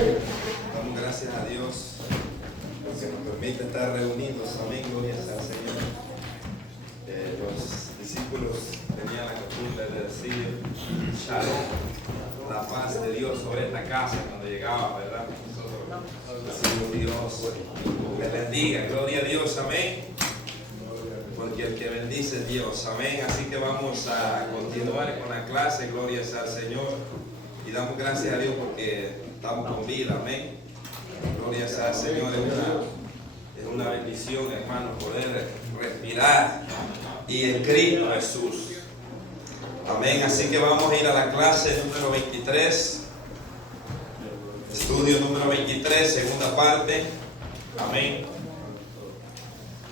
Damos gracias a Dios que nos permite estar reunidos. Amén, gloria al Señor. Los discípulos tenían la costumbre de decir Shalom, la paz de Dios sobre esta casa cuando llegaba, ¿verdad? Nosotros decimos Dios le bendiga, gloria a Dios, amén. Porque el que bendice es Dios, amén. Así que vamos a continuar con la clase, gloria al Señor. Y damos gracias a Dios porque estamos con vida, amén. Gloria al Señor. Es una bendición, hermano, poder respirar y en Cristo Jesús. Amén. Así que vamos a ir a la clase número 23. Estudio número 23, segunda parte. Amén.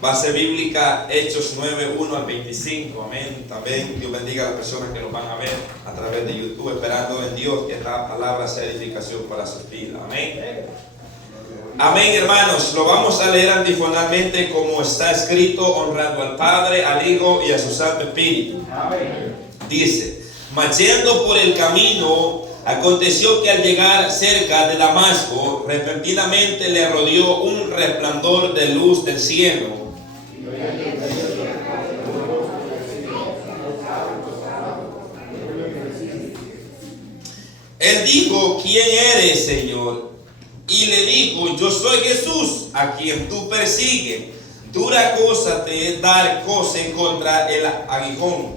Base bíblica, Hechos 9, 1 al 25. Amén. También Dios bendiga a las personas que nos van a ver a través de YouTube, esperando en Dios que esta palabra sea edificación para sus vidas. Amén. Amén, hermanos. Lo vamos a leer antifonalmente como está escrito, honrando al Padre, al Hijo y a su Santo Espíritu. Amén. Dice: mas yendo por el camino, aconteció que al llegar cerca de Damasco, repentinamente le rodeó un resplandor de luz del cielo. Él dijo: ¿quién eres, Señor? Y le dijo: yo soy Jesús, a quien tú persigues. Dura cosa te es dar coce contra el aguijón.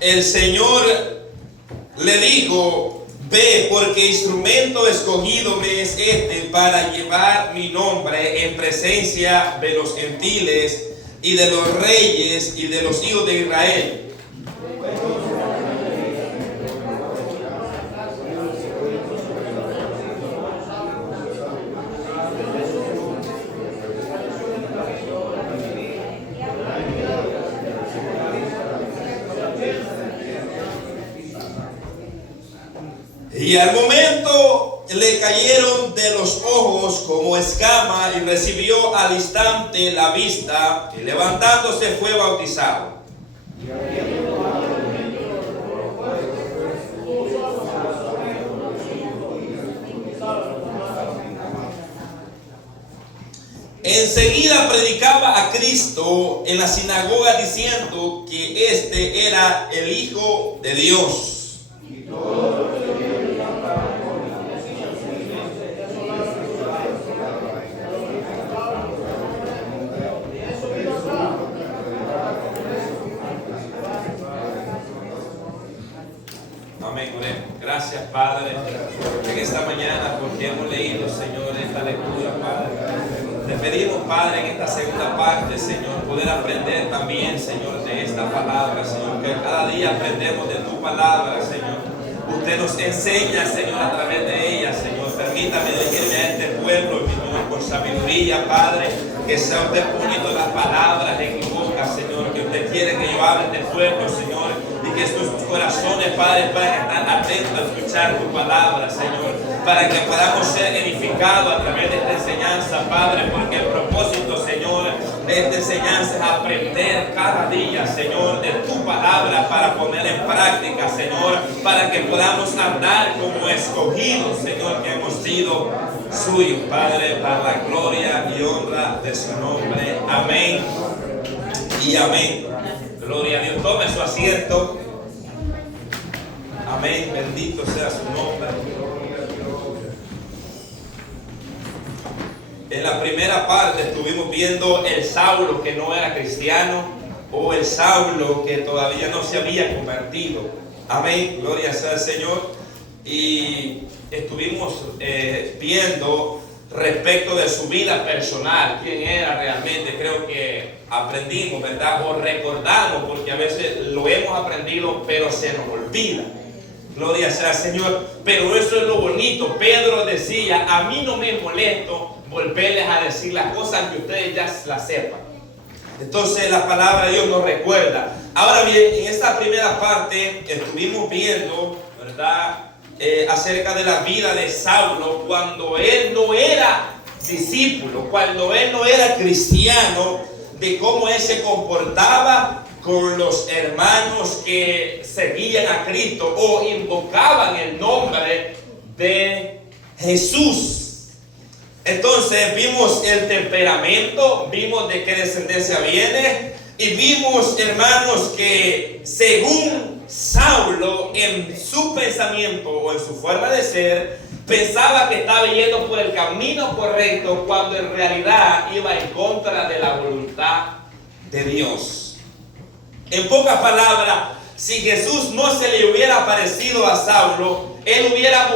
El Señor le dijo: ve, porque instrumento escogido me es este para llevar mi nombre en presencia de los gentiles y de los reyes y de los hijos de Israel. Y al momento le cayeron de los ojos como escama y recibió al instante la vista, y levantándose fue bautizado. Enseguida predicaba a Cristo en la sinagoga diciendo que este era el Hijo de Dios. Amén. Gracias, Padre, en esta mañana porque hemos leído, Señor, esta lectura, Padre. Te pedimos, Padre, en esta segunda parte, Señor, poder aprender también, Señor, de esta palabra, Señor, que cada día aprendemos de tu palabra, Señor. Usted nos enseña, Señor, a través de ella, Señor. Permítame dirigirme a este pueblo, Señor, con sabiduría, Padre, que sea usted poniendo las palabras en mi boca, Señor, que usted quiere que yo hable de pueblo, Señor, y que estos corazones, Padre, puedan estar atentos a escuchar tu palabra, Señor, para que podamos ser edificados a través de esta enseñanza, Padre, porque el propósito, Señor, de esta enseñanza es aprender cada día, Señor, de tu palabra para poner en práctica, Señor, para que podamos andar como escogidos, Señor, que hemos sido suyos, Padre, para la gloria y honra de su nombre. Amén y amén. Gloria a Dios. Tome su asiento. Amén. Bendito sea su nombre. En la primera parte estuvimos viendo el Saulo que no era cristiano, o el Saulo que todavía no se había convertido. Amén. Gloria sea al Señor. Y estuvimos viendo respecto de su vida personal, quién era realmente. Creo que aprendimos, ¿verdad? O recordamos, porque a veces lo hemos aprendido, pero se nos olvida. Gloria sea al Señor. Pero eso es lo bonito. Pedro decía: a mí no me molesto volverles a decir las cosas que ustedes ya las sepan. Entonces la palabra de Dios nos recuerda. Ahora bien, en esta primera parte estuvimos viendo, ¿verdad?, acerca de la vida de Saulo cuando él no era discípulo, cuando él no era cristiano, de cómo él se comportaba con los hermanos que seguían a Cristo o invocaban el nombre de Jesús. Entonces vimos el temperamento, vimos de qué descendencia viene y vimos, hermanos, que según Saulo, en su pensamiento o en su forma de ser, pensaba que estaba yendo por el camino correcto cuando en realidad iba en contra de la voluntad de Dios. En pocas palabras, si Jesús no se le hubiera aparecido a Saulo, él hubiera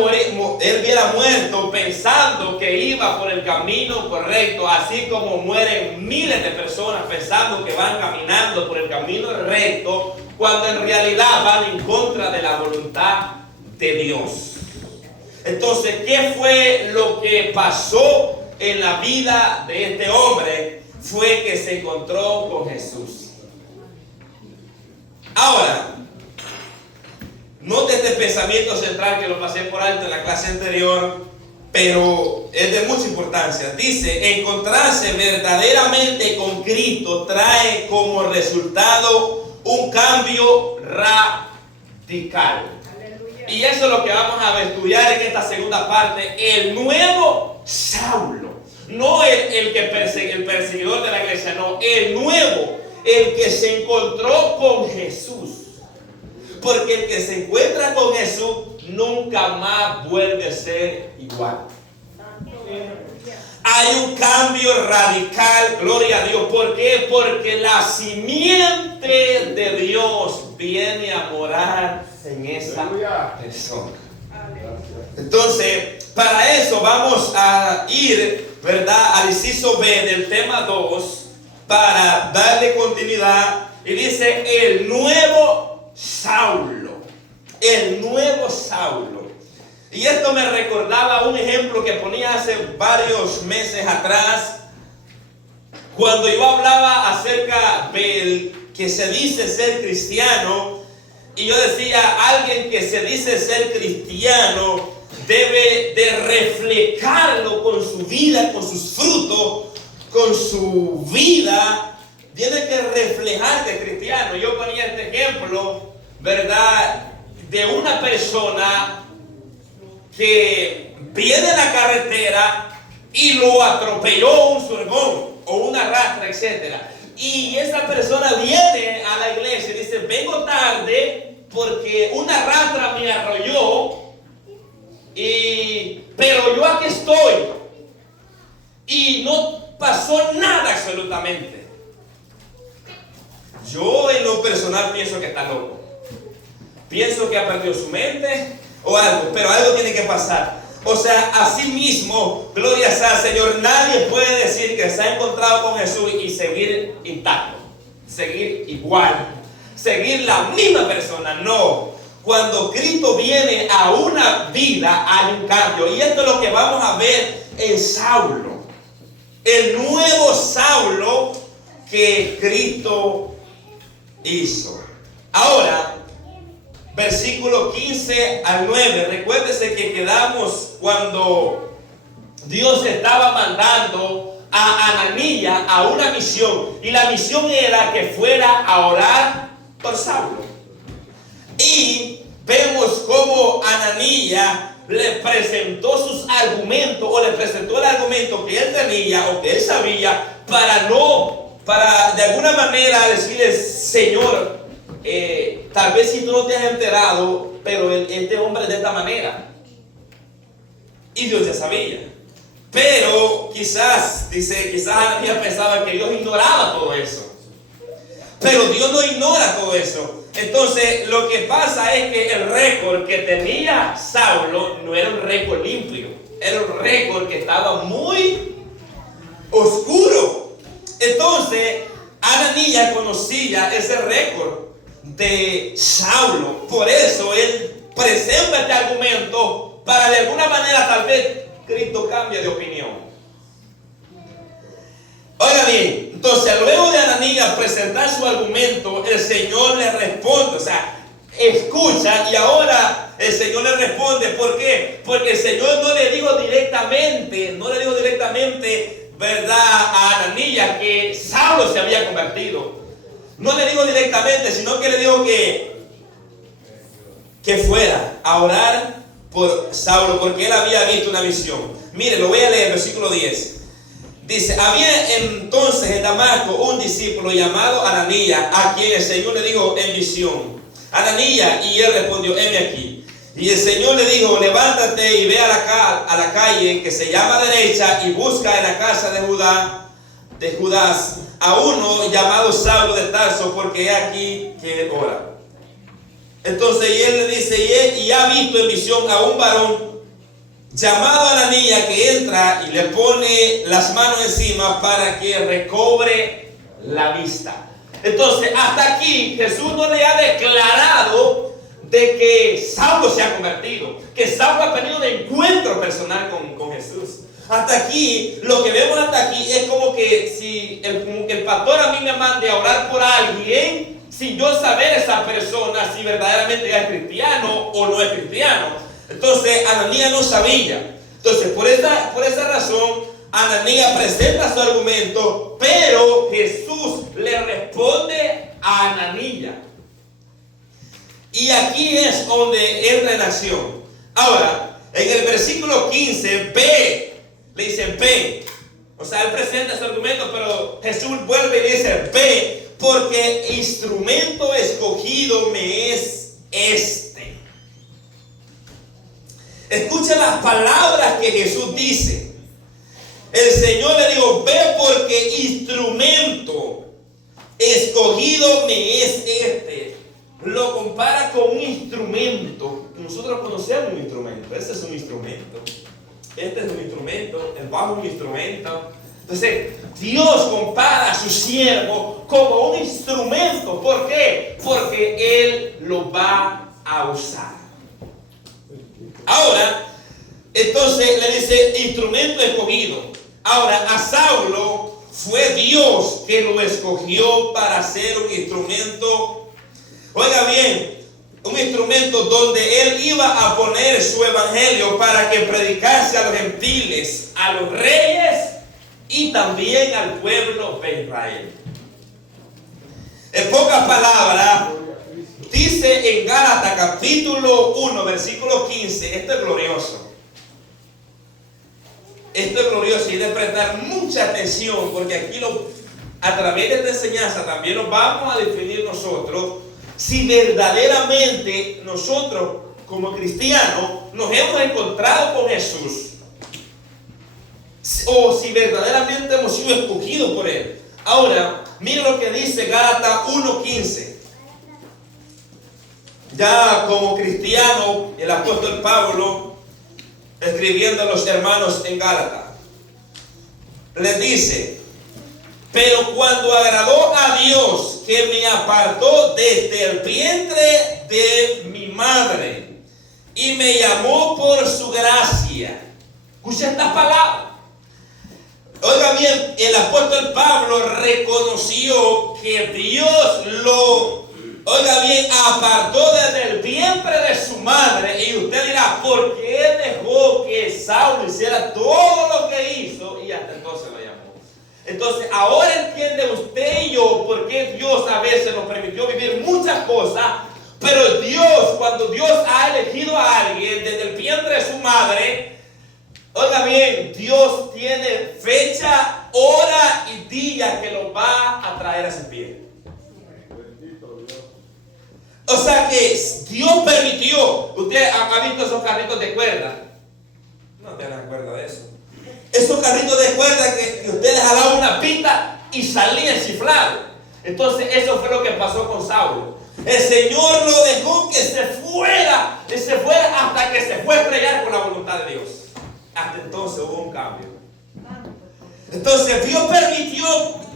muerto pensando que iba por el camino correcto, así como mueren miles de personas pensando que van caminando por el camino recto, cuando en realidad van en contra de la voluntad de Dios. Entonces, ¿qué fue lo que pasó en la vida de este hombre? Fue que se encontró con Jesús. Ahora, note este pensamiento central que lo pasé por alto en la clase anterior, pero es de mucha importancia. Dice, encontrarse verdaderamente con Cristo trae como resultado un cambio radical. Aleluya. Y eso es lo que vamos a estudiar en esta segunda parte, el nuevo Saulo. No el perseguidor de la iglesia, no, el nuevo, el que se encontró con Jesús. Porque el que se encuentra con Jesús nunca más vuelve a ser igual. Hay un cambio radical, gloria a Dios. ¿Por qué? Porque la simiente de Dios viene a morar en esa persona. Entonces, para eso vamos a ir, ¿verdad?, al inciso B del tema 2 para darle continuidad. Y dice, el nuevo Saulo. El nuevo Saulo. Y esto me recordaba un ejemplo que ponía hace varios meses atrás, cuando yo hablaba acerca del que se dice ser cristiano. Y yo decía, alguien que se dice ser cristiano debe de reflejarlo con su vida, con sus frutos, con su vida. Tiene que reflejar de cristiano. Yo ponía este ejemplo, ¿verdad?, de una persona que viene en la carretera y lo atropelló un furgón o una rastra, etc. Y esa persona viene a la iglesia y dice, vengo tarde porque una rastra me arrolló, pero yo aquí estoy y no pasó nada absolutamente. Yo en lo personal pienso que está loco. Pienso que ha perdido su mente o algo, pero algo tiene que pasar. O sea, así mismo, gloria sea al Señor, nadie puede decir que se ha encontrado con Jesús y seguir intacto, seguir igual, seguir la misma persona. No, cuando Cristo viene a una vida hay un cambio. Y esto es lo que vamos a ver en Saulo, el nuevo Saulo que Cristo hizo. Ahora, versículo 15 al 9. Recuérdese que quedamos cuando Dios estaba mandando a Ananías a una misión. Y la misión era que fuera a orar por Saulo. Y vemos cómo Ananías le presentó sus argumentos, o le presentó el argumento que él tenía o que él sabía, para de alguna manera decirle, Señor, tal vez si tú no te has enterado, pero este hombre es de esta manera. Y Dios ya sabía. Pero quizás Ananías pensaba que Dios ignoraba todo eso. Pero Dios no ignora todo eso. Entonces lo que pasa es que el récord que tenía Saulo no era un récord limpio. Era un récord que estaba muy oscuro. Entonces Ananías conocía ese récord de Saulo. Por eso él presenta este argumento para de alguna manera tal vez Cristo cambie de opinión. Oiga bien, entonces luego de Ananías presentar su argumento, el Señor le responde, o sea, escucha, y ahora el Señor le responde. ¿Por qué? Porque el Señor no le dijo directamente directamente, ¿verdad?, a Ananías que Saulo se había convertido. No le dijo directamente, sino que le dijo que fuera a orar por Saulo, porque él había visto una visión. Mire, lo voy a leer, versículo 10. Dice: había entonces en Damasco un discípulo llamado Ananías, a quien el Señor le dijo en visión: Ananías, y él respondió: heme aquí. Y el Señor le dijo: levántate y ve a la calle que se llama Derecha, y busca en la casa de Judas a uno llamado Saulo de Tarso, porque he aquí que ora. Entonces, y él le dice, y ha visto en visión a un varón llamado Ananías, que entra y le pone las manos encima para que recobre la vista. Entonces, hasta aquí Jesús no le ha declarado de que Saulo se ha convertido, que Saulo ha tenido un encuentro personal con Jesús. Hasta aquí, lo que vemos hasta aquí es como que si el pastor a mí me mande a orar por alguien, sin yo saber esa persona si verdaderamente es cristiano o no es cristiano. Entonces Ananías no sabía. Entonces por esa razón Ananías presenta su argumento, pero Jesús le responde a Ananías. Y aquí es donde entra en acción. Ahora, en el versículo 15, ve, le dice ve. O sea, él presenta su argumento, pero Jesús vuelve y le dice ve, porque instrumento escogido me es este. Escucha las palabras que Jesús dice. El Señor le dijo: ve, porque instrumento escogido me es este. Lo compara con un instrumento. Nosotros conocemos un instrumento. Ese es un instrumento. Este es un instrumento. El bajo es un instrumento. Entonces, Dios compara a su siervo como un instrumento. ¿Por qué? Porque Él lo va a usar. Ahora, entonces le dice instrumento escogido. Ahora, a Saulo fue Dios que lo escogió para ser un instrumento. Oiga bien, un instrumento donde él iba a poner su evangelio para que predicase a los gentiles, a los reyes y también al pueblo de Israel. En pocas palabras, dice en Gálatas capítulo 1, versículo 15, esto es glorioso. Esto es glorioso y de prestar mucha atención, porque aquí a través de esta enseñanza también nos vamos a definir nosotros si verdaderamente nosotros como cristianos nos hemos encontrado con Jesús, o si verdaderamente hemos sido escogidos por Él. Ahora, mire lo que dice Gálatas 1:15. Ya como cristiano, el apóstol Pablo, escribiendo a los hermanos en Gálatas, les dice: pero cuando agradó a Dios, que me apartó desde el vientre de mi madre y me llamó por su gracia. Escucha estas palabras. Oiga bien, el apóstol Pablo reconoció que Dios lo, oiga bien, apartó desde el vientre de su madre. Y usted dirá: ¿por qué dejó que Saulo hiciera todo lo que hizo y hasta entonces lo llamó? Entonces ahora entiende usted y yo por qué Dios a veces nos permitió vivir muchas cosas. Pero Dios, cuando Dios ha elegido a alguien desde el vientre de su madre, oiga bien, Dios tiene fecha, hora y día que lo va a traer a su pie. O sea que Dios permitió. ¿Usted ha visto esos carritos de cuerda? No te das cuenta de eso. Esos carritos de cuerda que ustedes jalaban una pita y salían chiflados. Entonces eso fue lo que pasó con Saulo. El Señor lo dejó que se fuera hasta que se fue a estrellar con la voluntad de Dios. Hasta entonces hubo un cambio. Entonces Dios permitió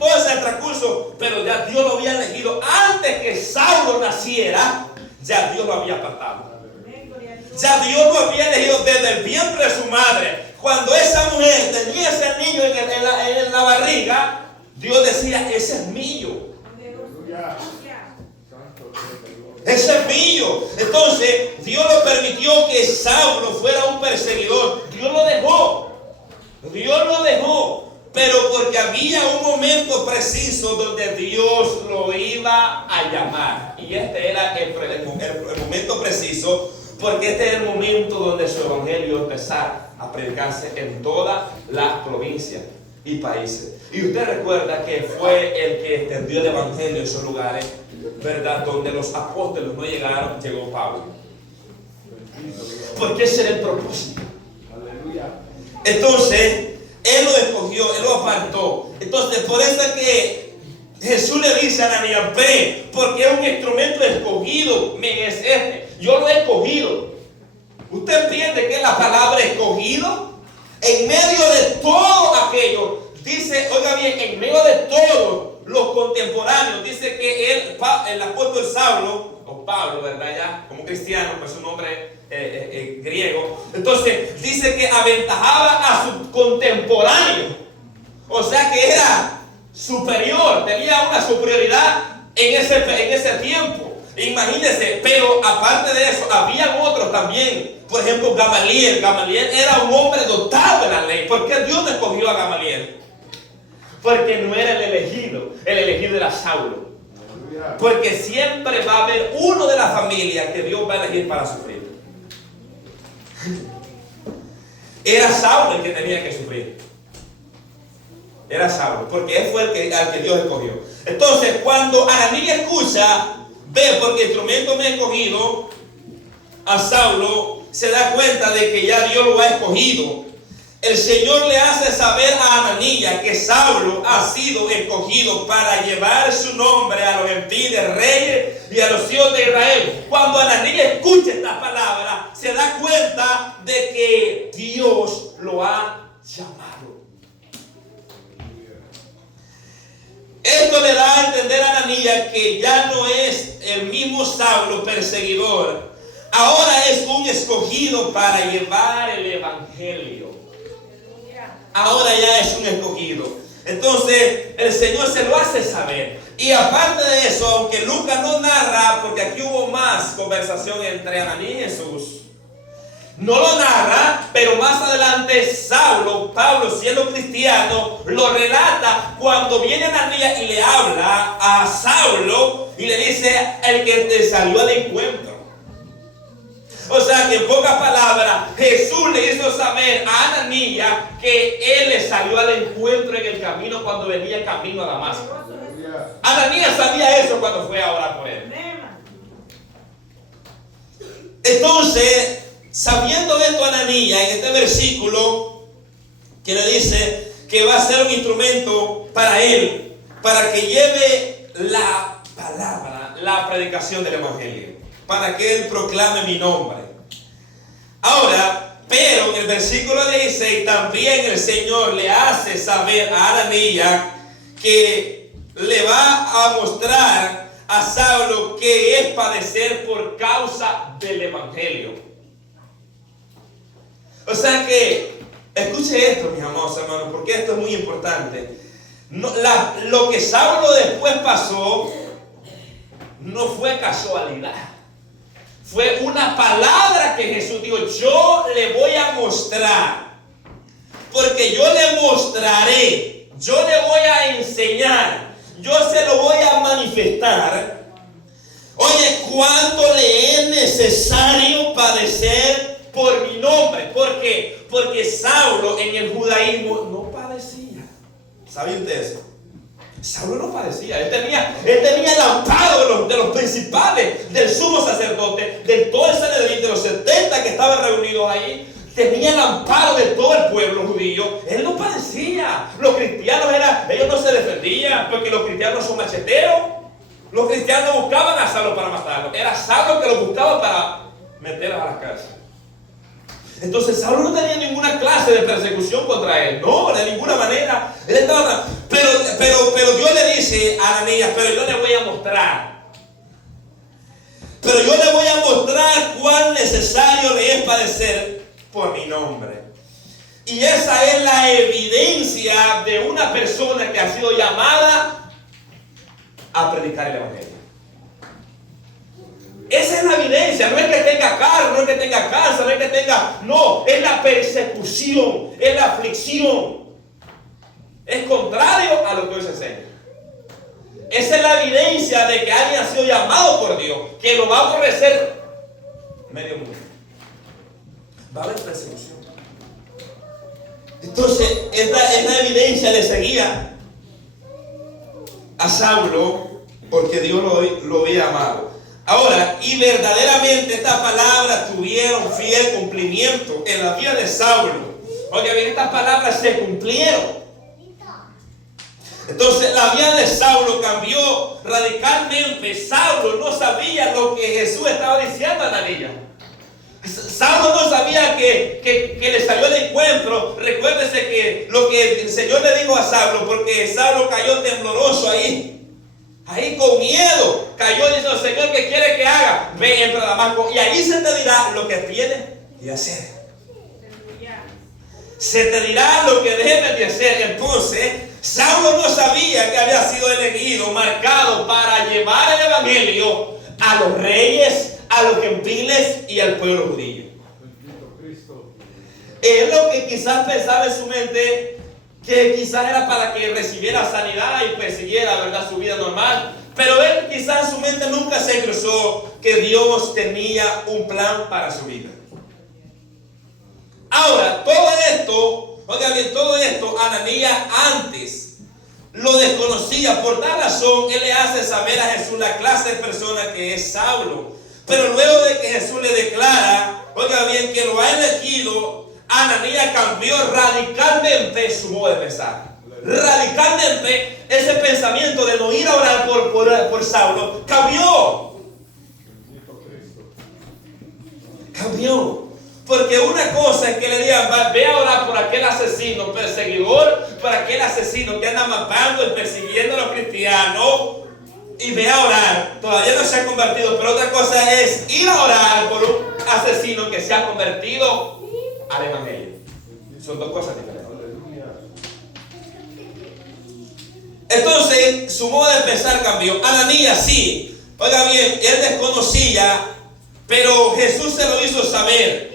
todo ese transcurso, pero ya Dios lo había elegido antes que Saulo naciera. Ya Dios lo había apartado. Ya Dios lo había elegido desde el vientre de su madre. Cuando esa mujer tenía ese niño en la barriga, Dios decía: ese es mío. Ese es mío. Entonces Dios lo permitió que Saulo fuera un perseguidor. Dios lo dejó pero porque había un momento preciso donde Dios lo iba a llamar. Y este era el momento preciso, porque este era el momento donde su evangelio empezara a predicarse en todas las provincias y países. Y usted recuerda que fue el que extendió el evangelio en esos lugares, ¿verdad? Donde los apóstoles no llegaron, llegó Pablo. Porque ese era el propósito. Entonces, Él lo escogió, Él lo apartó. Entonces, por eso es que Jesús le dice a Ananías: ve, porque es un instrumento escogido. Es este. Yo lo he escogido. ¿Usted entiende qué es la palabra escogido? En medio de todo aquello, dice, oiga bien, en medio de todos los contemporáneos, dice que el apóstol Saulo, o Pablo, ¿verdad? Ya, como cristiano, pues su nombre griego. Entonces, dice que aventajaba a su contemporáneo. O sea que era superior, tenía una superioridad en ese tiempo. Imagínense, pero aparte de eso, habían otros también. Por ejemplo, Gamaliel. Gamaliel era un hombre dotado de la ley. ¿Por qué Dios no escogió a Gamaliel? Porque no era el elegido era Saulo. Porque siempre va a haber uno de la familia que Dios va a elegir para sufrir. Era Saulo el que tenía que sufrir. Era Saulo, porque él fue al que Dios escogió. Entonces, cuando Ananías escucha, ve, porque instrumento me ha escogido a Saulo, se da cuenta de que ya Dios lo ha escogido. El Señor le hace saber a Ananías que Saulo ha sido escogido para llevar su nombre a los gentiles, reyes y a los hijos de Israel. Cuando Ananías escucha esta palabra, se da cuenta de que Dios lo ha llamado. Esto le da a entender a Ananías que ya no es el mismo Saulo perseguidor. Ahora es un escogido para llevar el evangelio. Ahora ya es un escogido. Entonces el Señor se lo hace saber. Y aparte de eso, aunque Lucas no narra, porque aquí hubo más conversación entre Ananías y Jesús, no lo narra, pero más adelante Pablo siendo cristiano, lo relata cuando viene Ananías y le habla a Saulo y le dice: el que te salió al encuentro. O sea que en pocas palabras, Jesús le hizo saber a Ananías que él le salió al encuentro en el camino cuando venía camino a Damasco. Ananías sabía eso cuando fue a orar por él. Entonces, sabiendo esto Ananías, en este versículo que le dice que va a ser un instrumento para él, para que lleve la palabra, la predicación del evangelio, para que él proclame mi nombre. Ahora, pero en el versículo 16 también el Señor le hace saber a Ananías que le va a mostrar a Saulo que es padecer por causa del evangelio. O sea que, escuche esto, mis amados hermanos, porque esto es muy importante. Lo que Saulo después pasó no fue casualidad. Fue una palabra que Jesús dijo: yo le voy a mostrar. Porque yo le mostraré, yo le voy a enseñar, yo se lo voy a manifestar. Oye, ¿cuánto le es necesario padecer por mi nombre? ¿Por qué? Porque Saulo en el judaísmo no padecía. ¿Sabe usted eso? Saulo no padecía. Él tenía el amparo de los principales, del sumo sacerdote, de todo el Sanedrín, de los 70 que estaban reunidos ahí. Tenía el amparo de todo el pueblo judío. Él no padecía. Los cristianos ellos no se defendían, porque los cristianos son macheteros. Los cristianos buscaban a Saulo para matarlo. Era Saulo que lo buscaba para meterlos a las cárceles. Entonces Saulo no tenía ninguna clase de persecución contra él. No, de ninguna manera. Él estaba... Pero Dios le dice a Ananías: pero yo le voy a mostrar. Pero yo le voy a mostrar cuán necesario le es padecer por mi nombre. Y esa es la evidencia de una persona que ha sido llamada a predicar el evangelio. Esa es la evidencia. No es que tenga carro, no es que tenga casa, no es que tenga... No, es la persecución, es la aflicción. Es contrario a lo que hoy se enseña. Esa es la evidencia de que alguien ha sido llamado por Dios, que lo va a aborrecer medio mundo. Va a haber persecución. Entonces, esta es la evidencia de seguir a Saulo, porque Dios lo había amado. Ahora, y verdaderamente estas palabras tuvieron fiel cumplimiento en la vida de Saulo. Porque bien, estas palabras se cumplieron. Entonces la vida de Saulo cambió radicalmente. Saulo no sabía lo que Jesús estaba diciendo a Ananías. Saulo no sabía que le salió el encuentro. Recuérdese que lo que el Señor le dijo a Saulo, porque Saulo cayó tembloroso ahí con miedo, cayó diciendo: Señor, ¿qué quiere que haga? Ve, entra a Damasco y ahí se te dirá lo que tienes que hacer. Se te dirá lo que debes de hacer. Entonces Saulo no sabía que había sido elegido, marcado para llevar el evangelio a los reyes, a los gentiles y al pueblo judío. Es lo que quizás pensaba en su mente, que quizás era para que recibiera sanidad y persiguiera, ¿verdad?, su vida normal. Pero él quizás en su mente nunca se cruzó que Dios tenía un plan para su vida. Ahora, todo esto, oiga bien, todo esto Ananías antes lo desconocía. Por tal razón, él le hace saber a Jesús la clase de persona que es Saulo. Pero luego de que Jesús le declara, oiga bien, que lo ha elegido, Ananías cambió radicalmente su modo de pensar. Radicalmente ese pensamiento de no ir a orar por Saulo cambió. Cambió. Porque una cosa es que le digan: ve a orar por aquel asesino, perseguidor, por aquel asesino que anda matando y persiguiendo a los cristianos, y ve a orar. Todavía no se ha convertido. Pero otra cosa es ir a orar por un asesino que se ha convertido al evangelio. Son dos cosas diferentes. Entonces su modo de pensar cambió. Ananías sí, oiga bien, él desconocía, pero Jesús se lo hizo saber.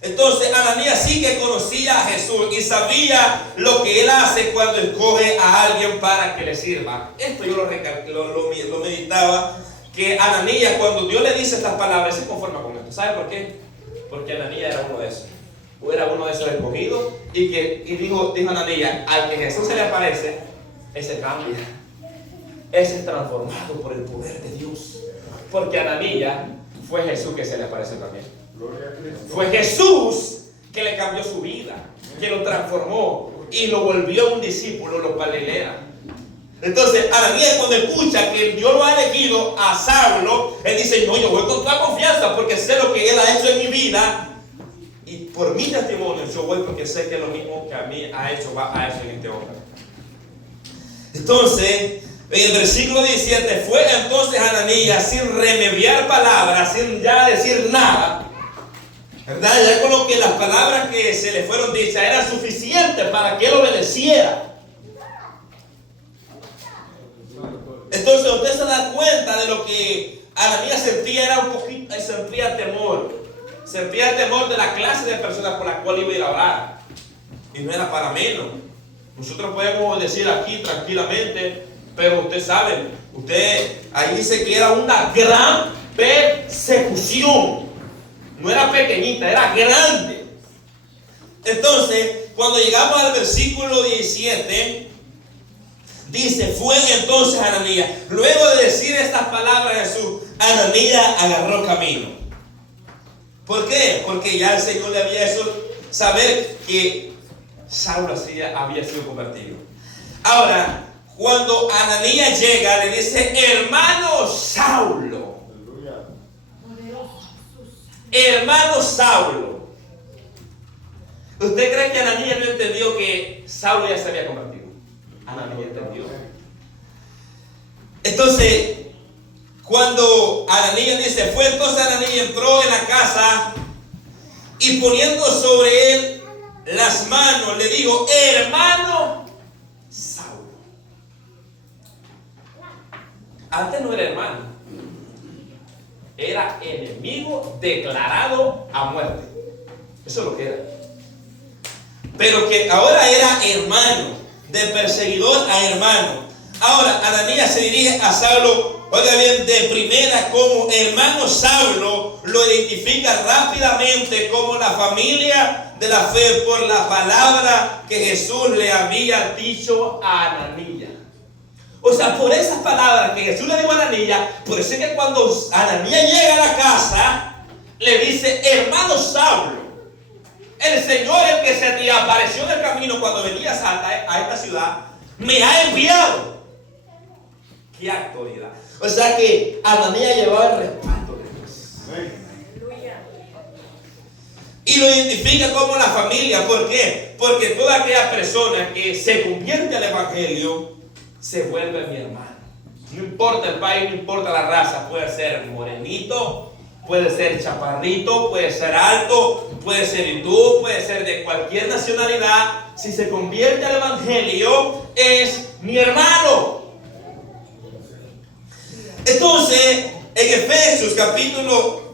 Entonces Ananías sí que conocía a Jesús y sabía lo que él hace cuando escoge a alguien para que le sirva. Esto yo lo meditaba, que Ananías, cuando Dios le dice estas palabras, se conforma con esto. ¿Sabe por qué? Porque Ananías era uno de esos. Era uno de esos escogidos y dijo Ananías: al que Jesús se le aparece, ese cambia, ese es transformado por el poder de Dios. Porque Ananías fue Jesús que se le apareció también. Fue Jesús que le cambió su vida, que lo transformó y lo volvió un discípulo, lo palilea. Entonces Ananías, cuando escucha que Dios lo ha elegido a Saulo, él dice: no, yo voy con toda confianza porque sé lo que él ha hecho en mi vida. Y por mi testimonio yo voy porque sé que lo mismo que a mí ha hecho, va a hacer en este hombre. Entonces, en el versículo 17, fue entonces Ananías sin remediar palabras, sin ya decir nada, ¿verdad? Ya con lo que las palabras que se le fueron dichas eran suficientes para que él obedeciera. Entonces usted se da cuenta de lo que Ananías sentía, era un poquito, sentía temor. Sentía temor de la clase de personas por la cual iba a ir a orar. Y no era para menos. Nosotros podemos decir aquí tranquilamente, pero usted sabe, ahí dice que era una gran persecución. No era pequeñita, era grande. Entonces, cuando llegamos al versículo 17, dice: fue entonces Ananías. Luego de decir estas palabras a Jesús, Ananías agarró camino. ¿Por qué? Porque ya el Señor le había hecho saber que Saulo había sido convertido. Ahora, cuando Ananías llega, le dice: hermano Saulo. Hermano Saulo. ¿Usted cree que Ananías no entendió que Saulo ya se había convertido? Ananías entendió. Entonces, cuando Ananías dice, fue entonces Ananías, entró en la casa y poniendo sobre él las manos, le dijo: hermano Saulo. Antes no era hermano, era enemigo declarado a muerte. Eso es lo que era. pero que ahora era hermano, de perseguidor a hermano. Ahora Ananías se dirige a Saulo, oiga bien, de primera como hermano. Saulo lo identifica rápidamente como la familia de la fe por la palabra que Jesús le había dicho a Ananías. O sea, por esas palabras que Jesús le dijo a Ananías, por eso es que cuando Ananías llega a la casa, le dice: hermano Saulo, el Señor, el que se te apareció en el camino cuando venías a esta ciudad, me ha enviado. ¡Qué autoridad! O sea que Ananías llevaba el respaldo de Dios. Y lo identifica como la familia. ¿Por qué? Porque toda aquella persona que se convierte al evangelio se vuelve mi hermano. No importa el país, no importa la raza. Puede ser morenito, puede ser chaparrito, puede ser alto, puede ser hindú, puede ser de cualquier nacionalidad. Si se convierte al evangelio, es mi hermano. Entonces, en Efesios capítulo,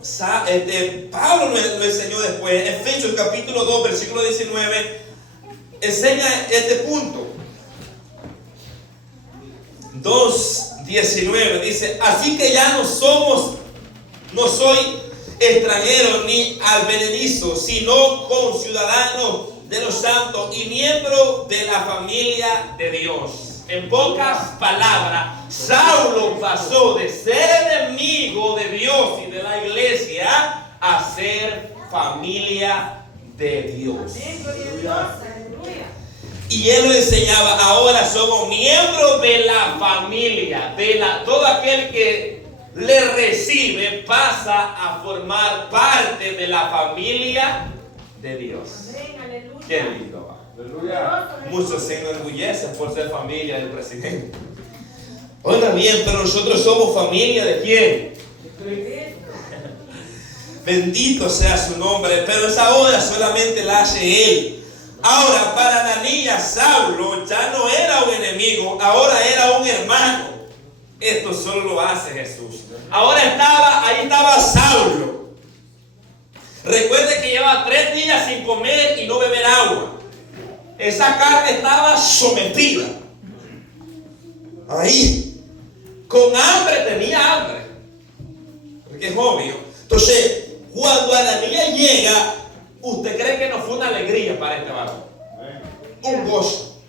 Pablo lo enseñó después, Efesios capítulo 2, versículo 19, enseña este punto. 2:19 dice: así que ya no soy extranjero ni advenedizo, sino conciudadano de los santos y miembro de la familia de Dios. En pocas palabras, Saulo pasó de ser enemigo de Dios y de la iglesia a ser familia de Dios. Y él lo enseñaba: ahora somos miembros de la familia, todo aquel que le recibe pasa a formar parte de la familia de Dios. Qué lindo. Muchos se enorgullecen por ser familia del presidente. Oiga bien, pero nosotros somos familia ¿de quién? Bendito sea su nombre. Pero esa obra solamente la hace él. Ahora, para Ananías, Saulo ya no era un enemigo, ahora era un hermano. Esto solo lo hace Jesús. Ahora ahí estaba Saulo. Recuerde que lleva 3 días sin comer y no beber agua. Esa carne estaba sometida. Ahí. Con hambre, tenía hambre. Porque es obvio. Entonces, cuando Ananías llega, ¿usted cree que no fue una alegría para este varón? Un gozo.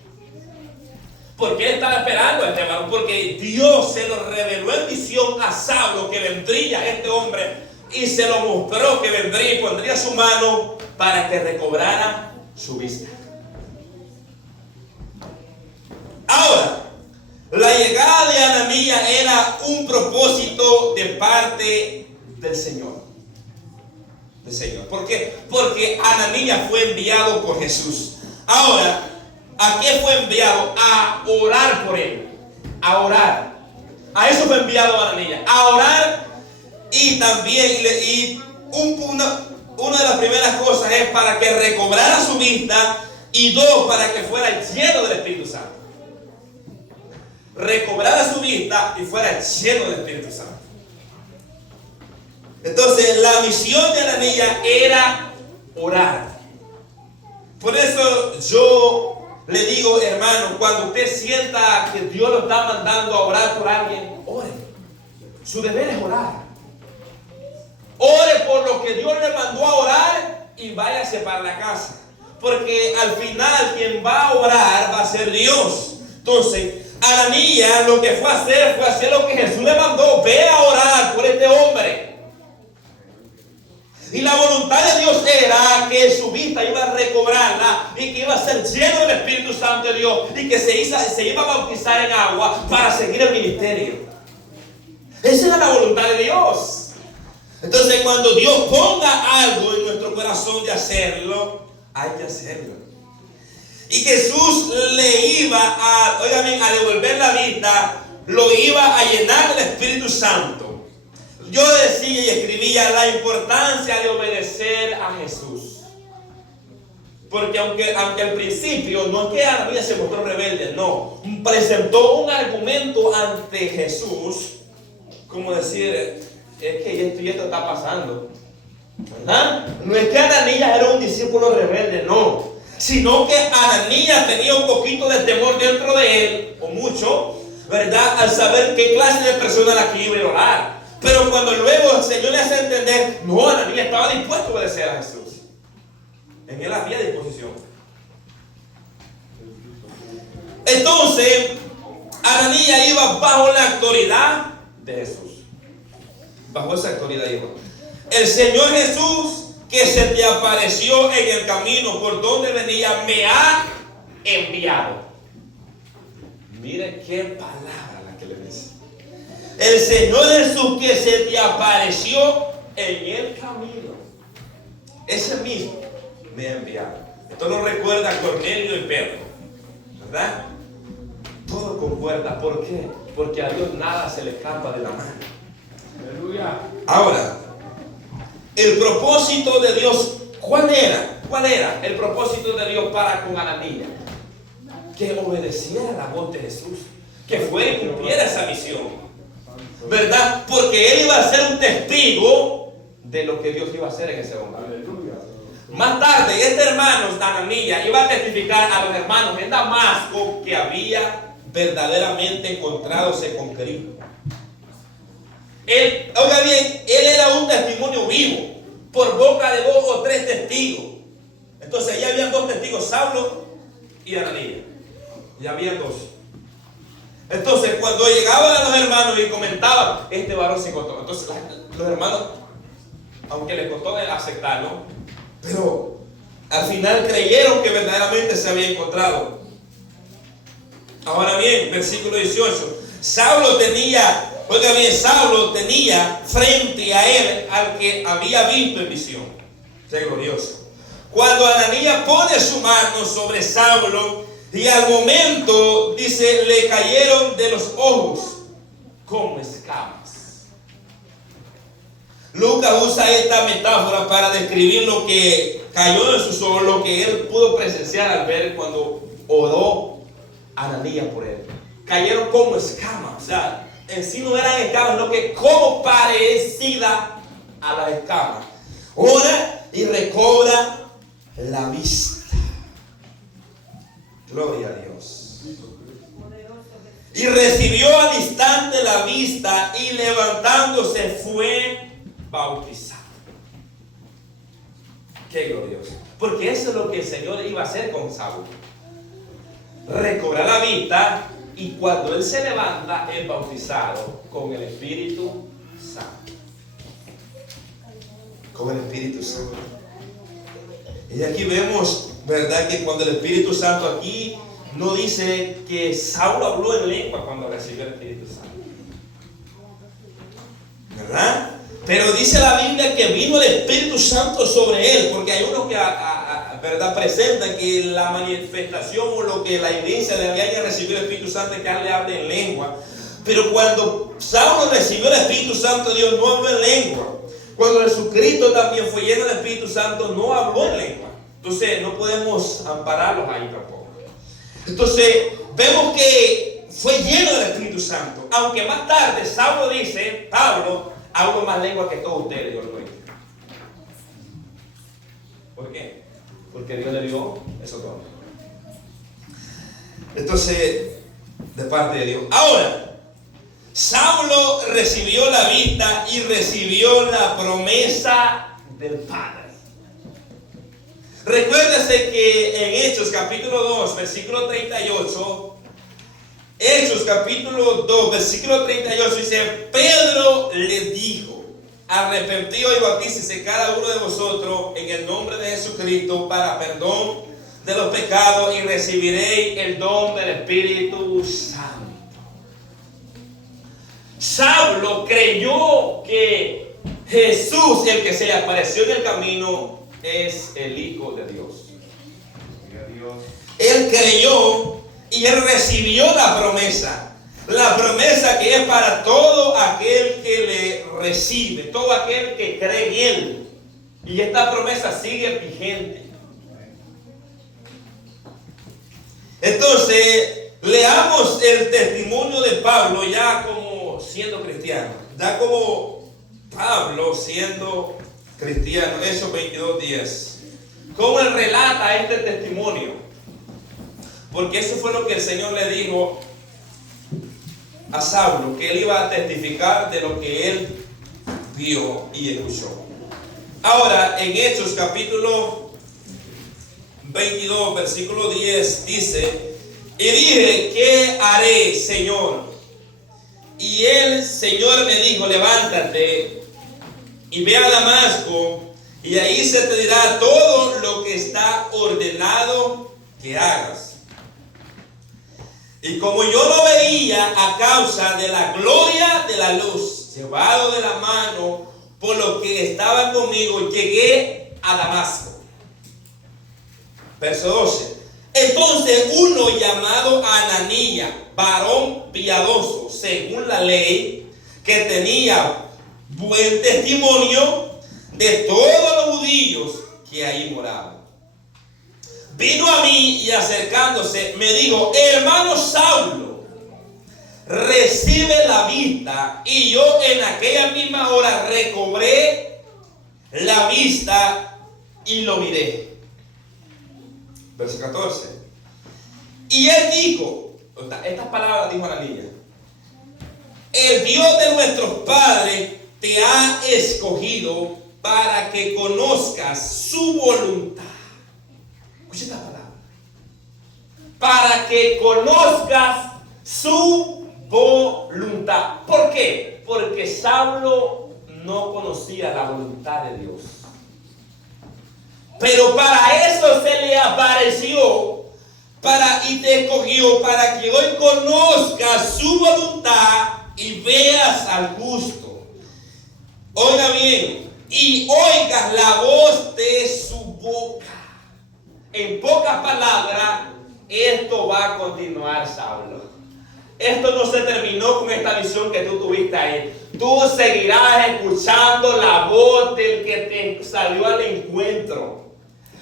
Porque él estaba esperando a este varón. Porque Dios se lo reveló en visión a Saulo que vendría este hombre. Y se lo mostró que vendría y pondría su mano para que recobrara su vista. Ahora, la llegada de Ananías era un propósito de parte del Señor. ¿Por qué? Porque Ananías fue enviado por Jesús. Ahora, ¿a qué fue enviado? A orar por él. A orar. A eso fue enviado Ananías. A orar. Y también, una de las primeras cosas es para que recobrara su vista. Y 2, para que fuera lleno del Espíritu Santo. Recobrara su vista y fuera lleno del Espíritu Santo. Entonces la misión de Ananías era orar. Por eso yo le digo, hermano, cuando usted sienta que Dios lo está mandando a orar por alguien, ore. Su deber es orar. Ore por lo que Dios le mandó a orar y váyase para la casa. Porque al final quien va a orar va a ser Dios. Entonces Ananías lo que fue a hacer lo que Jesús le mandó: ve a orar por este hombre. Y la voluntad de Dios era que su vista iba a recobrarla y que iba a ser lleno del Espíritu Santo de Dios y que se iba a bautizar en agua para seguir el ministerio. Esa era la voluntad de Dios. Entonces, cuando Dios ponga algo en nuestro corazón de hacerlo, hay que hacerlo. Y Jesús le iba a devolver la vista, lo iba a llenar del Espíritu Santo. Yo decía y escribía la importancia de obedecer a Jesús. Porque aunque al principio no es que Ananías se mostró rebelde, no. Presentó un argumento ante Jesús, como decir, es que esto y esto está pasando. ¿Verdad? No es que Ananías era un discípulo rebelde, no. sino que Ananías tenía un poquito de temor dentro de él, o mucho, ¿verdad? Al saber qué clase de persona la que iba a orar. Pero cuando luego el Señor le hace entender, no, Ananías estaba dispuesto a obedecer a Jesús. En él había disposición. Entonces, Ananías iba bajo la autoridad de Jesús. Bajo esa autoridad iba. El Señor Jesús, que se te apareció en el camino por donde venía, me ha enviado. Mire qué palabra la que le dice. El Señor Jesús, que se te apareció en el camino, ese mismo me ha enviado. Esto nos recuerda a Cornelio y Pedro, ¿verdad? Todo concuerda. ¿Por qué? Porque a Dios nada se le escapa de la mano. Aleluya. Ahora, el propósito de Dios, ¿cuál era? ¿Cuál era el propósito de Dios para con Ananías? Que obedeciera la voz de Jesús, que fuera y cumpliera esa misión, ¿verdad? Porque él iba a ser un testigo de lo que Dios iba a hacer en ese hombre. Más tarde, este hermano, Ananías, iba a testificar a los hermanos en Damasco que había verdaderamente encontrándose con Cristo. Él, oiga bien, él era un testimonio vivo, por boca de 2 o 3 testigos. Entonces, ya habían 2 testigos, Saulo y Ananías. Ya habían 2. Entonces, cuando llegaban a los hermanos y comentaban, este varón se encontró. Entonces, los hermanos, aunque les costó aceptarlo, pero al final creyeron que verdaderamente se había encontrado. Ahora bien, versículo 18. Saulo tenía frente a él al que había visto en visión. ¡Qué glorioso! Cuando Ananías pone su mano sobre Saulo, y al momento, dice, le cayeron de los ojos como escamas. Lucas usa esta metáfora para describir lo que cayó de sus ojos, lo que él pudo presenciar al ver cuando oró Ananías por él. Cayeron como escamas, o sea, en sí no eran escamas, sino que como parecida a las escamas. Ora y recobra la vista. Gloria a Dios. Y recibió al instante la vista y levantándose fue bautizado. Qué glorioso. Porque eso es lo que el Señor iba a hacer con Saulo. Recobrar la vista, y cuando él se levanta es bautizado con el Espíritu Santo. Con el Espíritu Santo. Y aquí vemos, ¿verdad?, que cuando el Espíritu Santo, aquí no dice que Saulo habló en lengua cuando recibió el Espíritu Santo, ¿verdad? Pero dice la Biblia que vino el Espíritu Santo sobre él, porque hay unos que ¿verdad?, presentan que la manifestación o lo que la evidencia de que haya recibido el Espíritu Santo es que él le hable en lengua. Pero cuando Saulo recibió el Espíritu Santo, Dios no habló en lengua. Cuando Jesucristo también fue lleno del Espíritu Santo, no habló en lengua. Entonces no podemos ampararlos ahí tampoco. Entonces vemos que fue lleno del Espíritu Santo. Aunque más tarde Saulo dice, Pablo, hablo más lengua que todos ustedes, yo lo digo. ¿Por qué? Porque Dios le dio esos dones. Entonces, de parte de Dios. Ahora, Saulo recibió la vista y recibió la promesa del Padre. Recuérdese que en Hechos capítulo 2, versículo 38, Hechos capítulo 2, versículo 38 dice, Pedro le dijo, arrepentidos y bautícese cada uno de vosotros en el nombre de Jesucristo para perdón de los pecados y recibiréis el don del Espíritu Santo. Saulo creyó que Jesús, el que se le apareció en el camino, es el Hijo de Dios. Él creyó y él recibió la promesa. La promesa que es para todo aquel que le recibe, todo aquel que cree en él. Y esta promesa sigue vigente. Entonces, leamos el testimonio de Pablo ya como siendo cristiano. Da como Pablo siendo cristiano. Hechos 22:10. cómo él relata este testimonio. Porque eso fue lo que el Señor le dijo a Saulo, que él iba a testificar de lo que él vio y escuchó. Ahora, en Hechos capítulo 22, versículo 10, dice: y dije, ¿qué haré, Señor? Y el Señor me dijo, levántate y ve a Damasco, y ahí se te dirá todo lo que está ordenado que hagas. Y como yo lo veía a causa de la gloria de la luz, llevado de la mano por lo que estaba conmigo, llegué a Damasco. Verso 12. Entonces uno llamado Ananías, varón piadoso según la ley, que tenía buen testimonio de todos los judíos que ahí moraban, vino a mí y acercándose me dijo: hermano Saulo, recibe la vista. Y yo en aquella misma hora recobré la vista y lo miré. Verso 14. Y él dijo, estas palabras dijo Ananías: el Dios de nuestros padres te ha escogido para que conozcas su voluntad. Escucha esta palabra. Para que conozcas su voluntad. ¿Por qué? Porque Saulo no conocía la voluntad de Dios. Pero para eso se le apareció y te escogió para que hoy conozcas su voluntad y veas al justo. Oiga bien, y oigas la voz de su boca. En pocas palabras, esto va a continuar, Saulo. Esto no se terminó con esta visión que tú tuviste ahí. Tú seguirás escuchando la voz del que te salió al encuentro.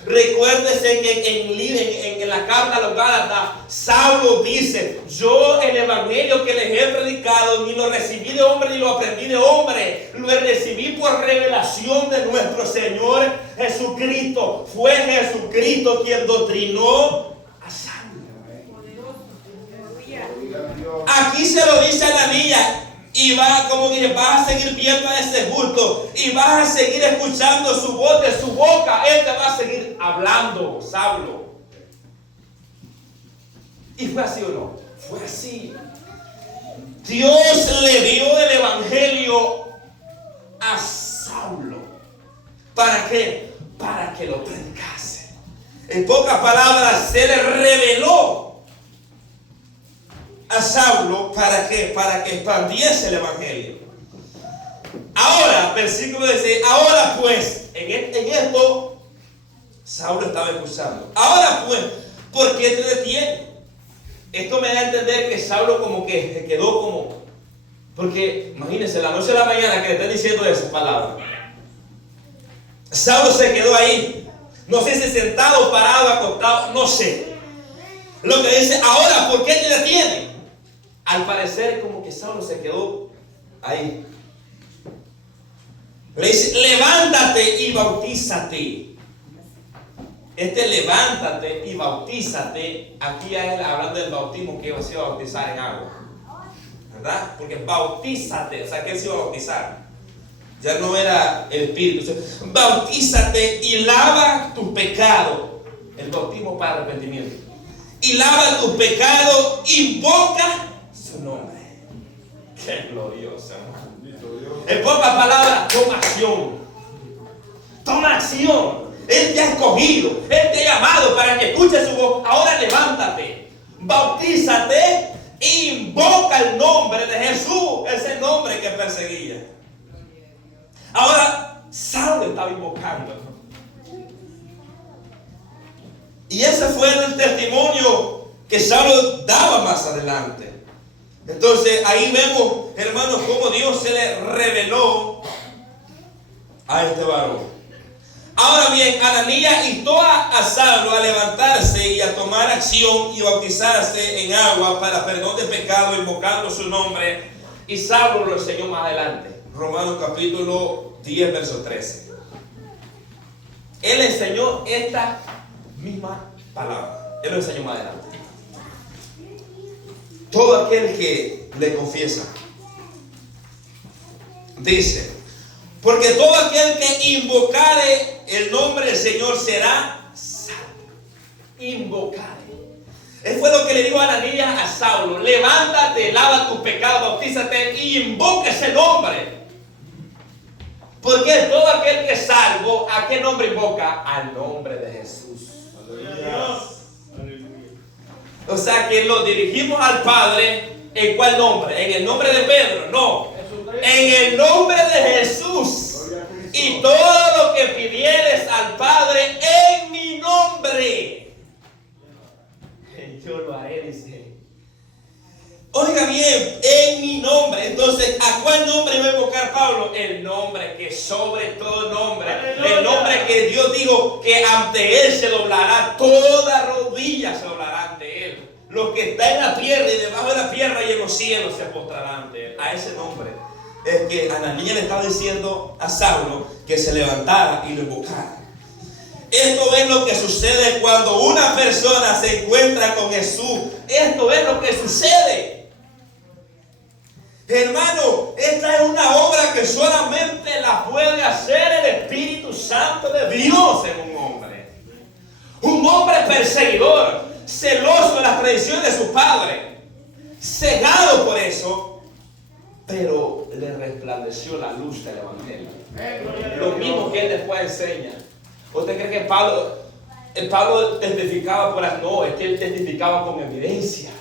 Recuérdese que en la carta a los Gálatas, Saulo dice: yo el evangelio que les he predicado ni lo recibí de hombre ni lo aprendí de hombre, lo recibí por revelación de nuestro Señor Jesucristo. Fue Jesucristo quien doctrinó a Saulo. Aquí se lo dice a Ananías. Y vas a seguir viendo a ese bulto y vas a seguir escuchando su voz de su boca. Él te va a seguir hablando, Saulo. ¿Y fue así o no? Fue así. Dios le dio el evangelio a Saulo. ¿Para qué? Para que lo predicase. En pocas palabras, se le reveló a Saulo. ¿Para qué? Para que expandiese el evangelio. Ahora, versículo 16. Ahora pues, en esto Saulo estaba escuchando. Ahora pues, ¿por qué te detiene? Esto me da a entender que Saulo como que se quedó como... Porque imagínense, la noche de la mañana que le están diciendo esas palabras. Saulo se quedó ahí. No sé si sentado, parado, acostado, no sé. Lo que dice, ahora, ¿por qué te detiene? Al parecer como que Saulo se quedó ahí. Le dice: levántate y bautízate. Levántate y bautízate, aquí es hablando del bautismo, que iba a bautizar en agua, ¿verdad? Porque bautízate, o sea que él se iba a bautizar. Ya no era el Espíritu. Bautízate y lava tus pecados. El bautismo para arrepentimiento. Y lava tus pecados, invoca su nombre. Qué glorioso. En pocas palabras, toma acción. Toma acción. Él te ha escogido, Él te ha llamado para que escuches su voz. Ahora levántate, bautízate e invoca el nombre de Jesús, ese nombre que perseguía. Ahora Saulo estaba invocando. Y ese fue el testimonio que Saulo daba más adelante. Entonces ahí vemos, hermanos, cómo Dios se le reveló a este varón. Ahora bien, Ananías instó a Saulo a levantarse y a tomar acción y bautizarse en agua para perdón de pecado, invocando su nombre. Y Saulo lo enseñó más adelante. Romanos capítulo 10, verso 13. Él enseñó esta misma palabra. Él lo enseñó más adelante. Todo aquel que le confiesa, dice, porque todo aquel que invocare el nombre del Señor será salvo. Invocare. Eso fue lo que le dijo Ananías a Saulo: levántate, lava tus pecados, bautízate y invoca ese nombre. Porque todo aquel que es salvo, ¿a qué nombre invoca? Al nombre de Jesús. Aleluya. O sea que lo dirigimos al Padre. ¿En cuál nombre? ¿En el nombre de Pedro? No. En el nombre de Jesús. Y todo lo que pidieres al Padre en mi nombre, yo lo haré, dice. Oiga bien, en mi nombre. Entonces, ¿a cuál nombre va a invocar Pablo? El nombre que sobre todo nombre. El nombre que Dios dijo que ante Él se doblará, toda rodilla se doblará ante Él. Lo que está en la tierra y debajo de la tierra y en los cielos se postrarán ante Él. A ese nombre es que Ananías le estaba diciendo a Saulo que se levantara y lo invocara. Esto es lo que sucede cuando una persona se encuentra con Jesús. Esto es lo que sucede. Hermano, esta es una obra que solamente la puede hacer el Espíritu Santo de Dios en un hombre. Un hombre perseguidor, celoso de las tradiciones de su padre, cegado por eso, pero le resplandeció la luz del Evangelio. Lo mismo que él después enseña. ¿Usted cree que Pablo testificaba por las? No, es que él testificaba con evidencias.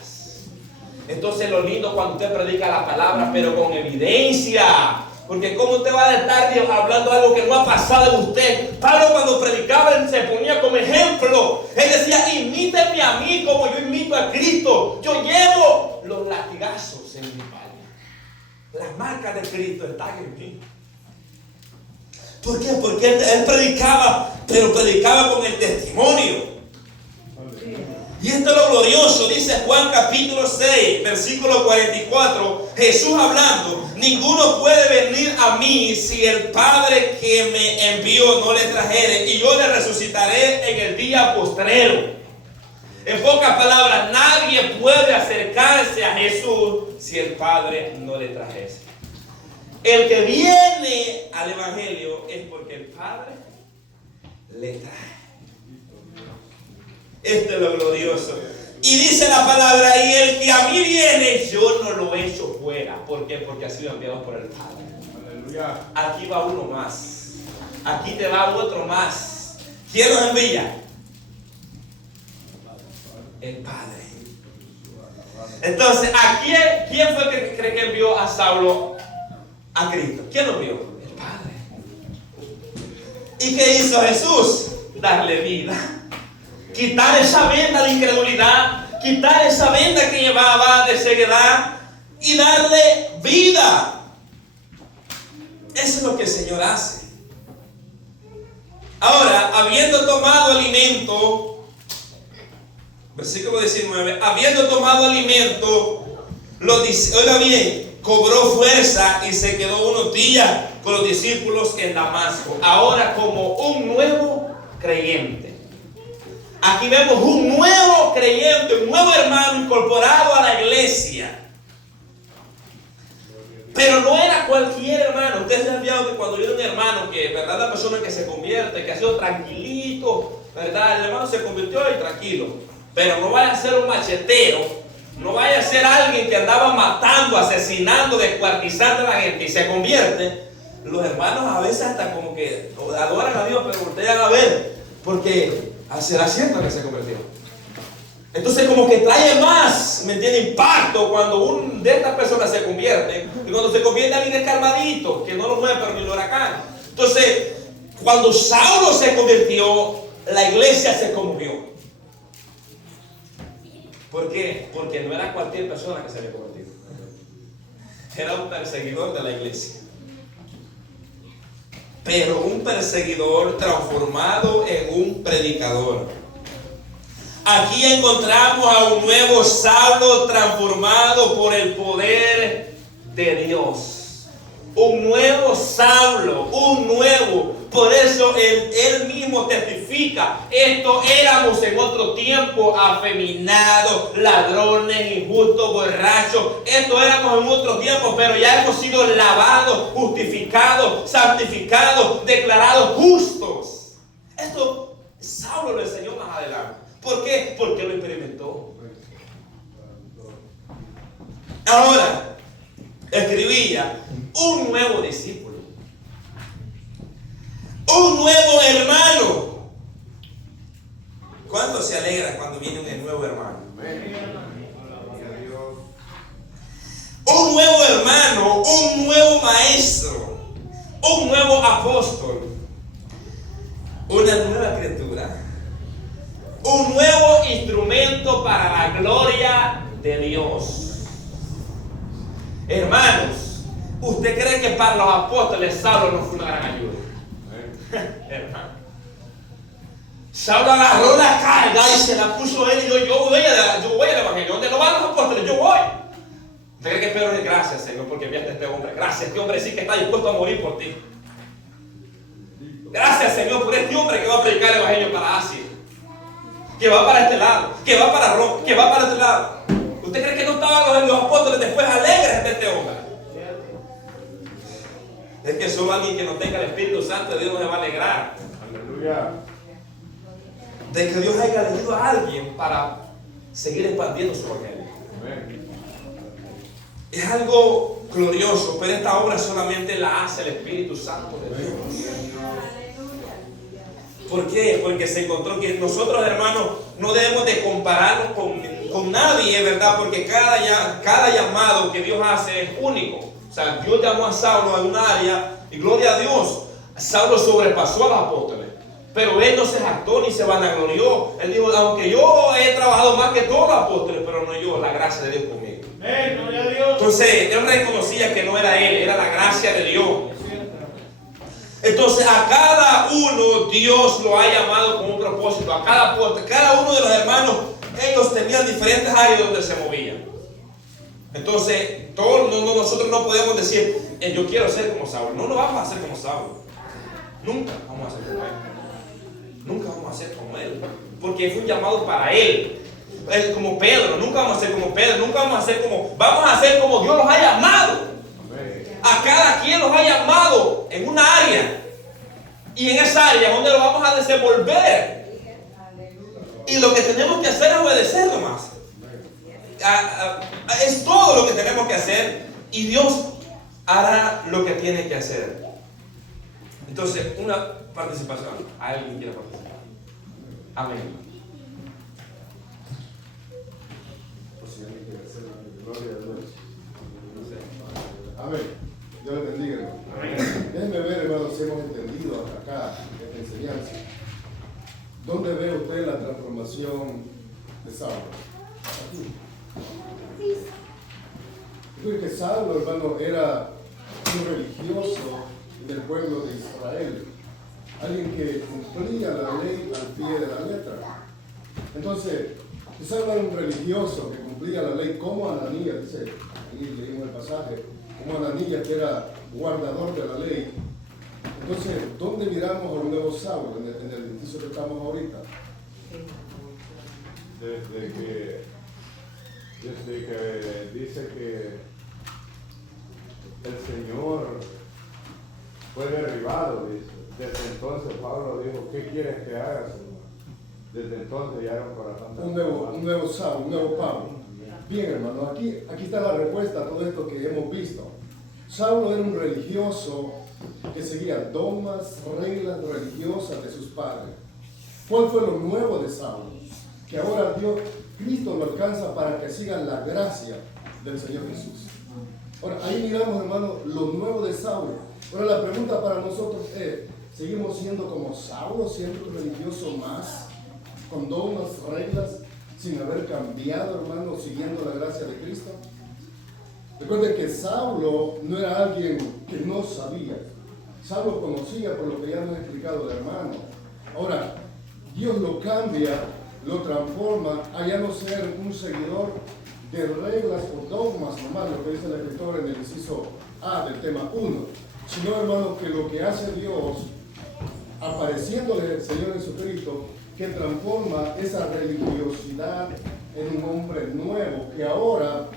Entonces lo lindo cuando usted predica la palabra, pero con evidencia. Porque ¿cómo usted va a estar hablando algo que no ha pasado en usted? Pablo cuando predicaba, él se ponía como ejemplo. Él decía: imítenme a mí como yo imito a Cristo. Yo llevo los latigazos en mi espalda. Las marcas de Cristo están en mí. ¿Por qué? Porque él predicaba, pero predicaba con el testimonio. Y esto es lo glorioso. Dice Juan capítulo 6, versículo 44. Jesús hablando: ninguno puede venir a mí si el Padre que me envió no le trajere, y yo le resucitaré en el día postrero. En pocas palabras, nadie puede acercarse a Jesús si el Padre no le trajese. El que viene al Evangelio es porque el Padre le trae. Esto es lo glorioso. Y dice la palabra: y el que a mí viene, yo no lo echo fuera. ¿Por qué? Porque ha sido enviado por el Padre. Aleluya. Aquí va uno más. Aquí te va otro más. ¿Quién nos envía? El Padre. Entonces, ¿a quién fue que cree que envió a Saulo a Cristo? ¿Quién lo envió? El Padre. ¿Y qué hizo Jesús? Darle vida. Quitar esa venda de incredulidad, quitar esa venda que llevaba de ceguedad y darle vida. Eso es lo que el Señor hace. Ahora, habiendo tomado alimento, versículo 19, habiendo tomado alimento, oiga bien, cobró fuerza y se quedó unos días con los discípulos en Damasco. Ahora como un nuevo creyente. Aquí vemos un nuevo creyente, un nuevo hermano incorporado a la iglesia. Pero no era cualquier hermano. Ustedes se han fijado que cuando viene un hermano que, ¿verdad? La persona que se convierte, que ha sido tranquilito, ¿verdad? El hermano se convirtió y tranquilo. Pero no vaya a ser un machetero, no vaya a ser alguien que andaba matando, asesinando, descuartizando a la gente y se convierte. Los hermanos a veces hasta como que adoran a Dios, pero voltean a ver, porque será cierto que se convirtió. Entonces como que trae más, ¿me entiende? Impacto cuando una de estas personas se convierte. Y cuando se convierte alguien escalmadito, que no lo mueve pero ni el huracán. Entonces, cuando Saulo se convirtió, la iglesia se conmovió. ¿Por qué? Porque no era cualquier persona que se había convertido. Era un perseguidor de la iglesia. Pero un perseguidor transformado en un predicador. Aquí encontramos a un nuevo Saulo transformado por el poder de Dios. Un nuevo Saulo, un nuevo, Por eso él mismo testifica, esto éramos en otro tiempo afeminados, ladrones, injustos, borrachos. Esto éramos en otro tiempo, pero ya hemos sido lavados, justificados, santificados, declarados justos. Esto Saulo lo enseñó más adelante. ¿Por qué? Porque lo experimentó. Ahora, escribía un nuevo discípulo, un nuevo hermano. ¿Cuánto se alegra cuando viene un nuevo hermano? Un nuevo hermano, un nuevo maestro, un nuevo apóstol, una nueva criatura, un nuevo instrumento para la gloria de Dios. Hermanos, ¿usted cree que para los apóstoles Saulo no fue una gran ayuda? Hermano, Saulo agarró la carga y se la puso él y dijo, yo voy al evangelio. ¿Dónde no van los apóstoles? Yo voy. ¿Usted cree que Pedro dice, gracias, Señor, porque enviaste a este hombre? Gracias, este hombre sí que está dispuesto a morir por ti. Gracias, Señor, por este hombre que va a predicar el evangelio para Asia, que va para este lado, que va para Roma, que va para este lado. ¿Usted cree que no estaban los apóstoles después alegres de este hombre? Es que solo alguien que no tenga el Espíritu Santo de Dios no se va a alegrar. Aleluya. De que Dios haya elegido a alguien para seguir expandiendo su evangelio. Es algo glorioso, pero esta obra solamente la hace el Espíritu Santo de Dios. ¿Por qué? Porque se encontró que nosotros, hermanos, no debemos de compararnos con nadie, ¿verdad? Porque cada llamado que Dios hace es único. O sea, Dios llamó a Saulo en un área y gloria a Dios, Saulo sobrepasó a los apóstoles. Pero él no se jactó ni se vanaglorió. Él dijo, aunque yo he trabajado más que todos los apóstoles, pero no yo, la gracia de Dios conmigo. Gloria a Dios. Entonces, él reconocía que no era él, era la gracia de Dios. Entonces, a cada uno Dios lo ha llamado con un propósito. A cada apóstol, cada uno de los hermanos, ellos tenían diferentes áreas donde se movían. Entonces, nosotros no podemos decir, yo quiero ser como Saulo. No vamos a ser como Saulo. Nunca vamos a ser como él. Nunca vamos a ser como él. Porque fue un llamado para él. Como Pedro. Nunca vamos a ser como Pedro. Nunca vamos a ser como... Vamos a ser como Dios los ha llamado. A cada quien los ha llamado en una área. Y en esa área donde lo vamos a desenvolver. Y lo que tenemos que hacer es obedecer nomás. Es todo lo que tenemos que hacer. Y Dios hará lo que tiene que hacer. Entonces, una participación. ¿Alguien quiere participar? Amén. Gloria a Dios. Amén. Dios le bendiga, hermano. Déjenme ver, hermano, si hemos entendido hasta acá esta enseñanza. ¿Dónde ve usted la transformación de Saulo? Aquí. Yo creo que Saulo, hermano, era un religioso del pueblo de Israel. Alguien que cumplía la ley al pie de la letra. Entonces, Saulo era un religioso que cumplía la ley como Ananías, dice, ahí leímos el pasaje, como Ananías que era guardador de la ley. Entonces, ¿dónde miramos a un nuevo Saulo en el indicio que estamos ahorita? Desde que dice que el Señor fue derribado, dice. Desde entonces Pablo dijo, ¿qué quieres que haga, Señor? Desde entonces ya era un corazón. Un nuevo Saulo, un nuevo Pablo. Bien, hermano, aquí está la respuesta a todo esto que hemos visto. Saulo era un religioso que seguía dogmas, reglas religiosas de sus padres. ¿Cuál fue lo nuevo de Saulo? Que ahora Cristo lo alcanza para que sigan la gracia del Señor Jesús. Ahora, ahí miramos, hermano, lo nuevo de Saulo. Ahora, la pregunta para nosotros es, ¿seguimos siendo como Saulo, siendo un religioso más, con dogmas, reglas, sin haber cambiado, hermano, siguiendo la gracia de Cristo? Recuerden que Saulo no era alguien que no sabía. Saulo conocía por lo que ya nos ha explicado el hermano. Ahora, Dios lo cambia, lo transforma a ya no ser un seguidor de reglas o dogmas, nomás lo que dice el escritor en el inciso A del tema 1, sino, hermano, que lo que hace Dios apareciéndole el Señor Jesucristo, que transforma esa religiosidad en un hombre nuevo, que ahora,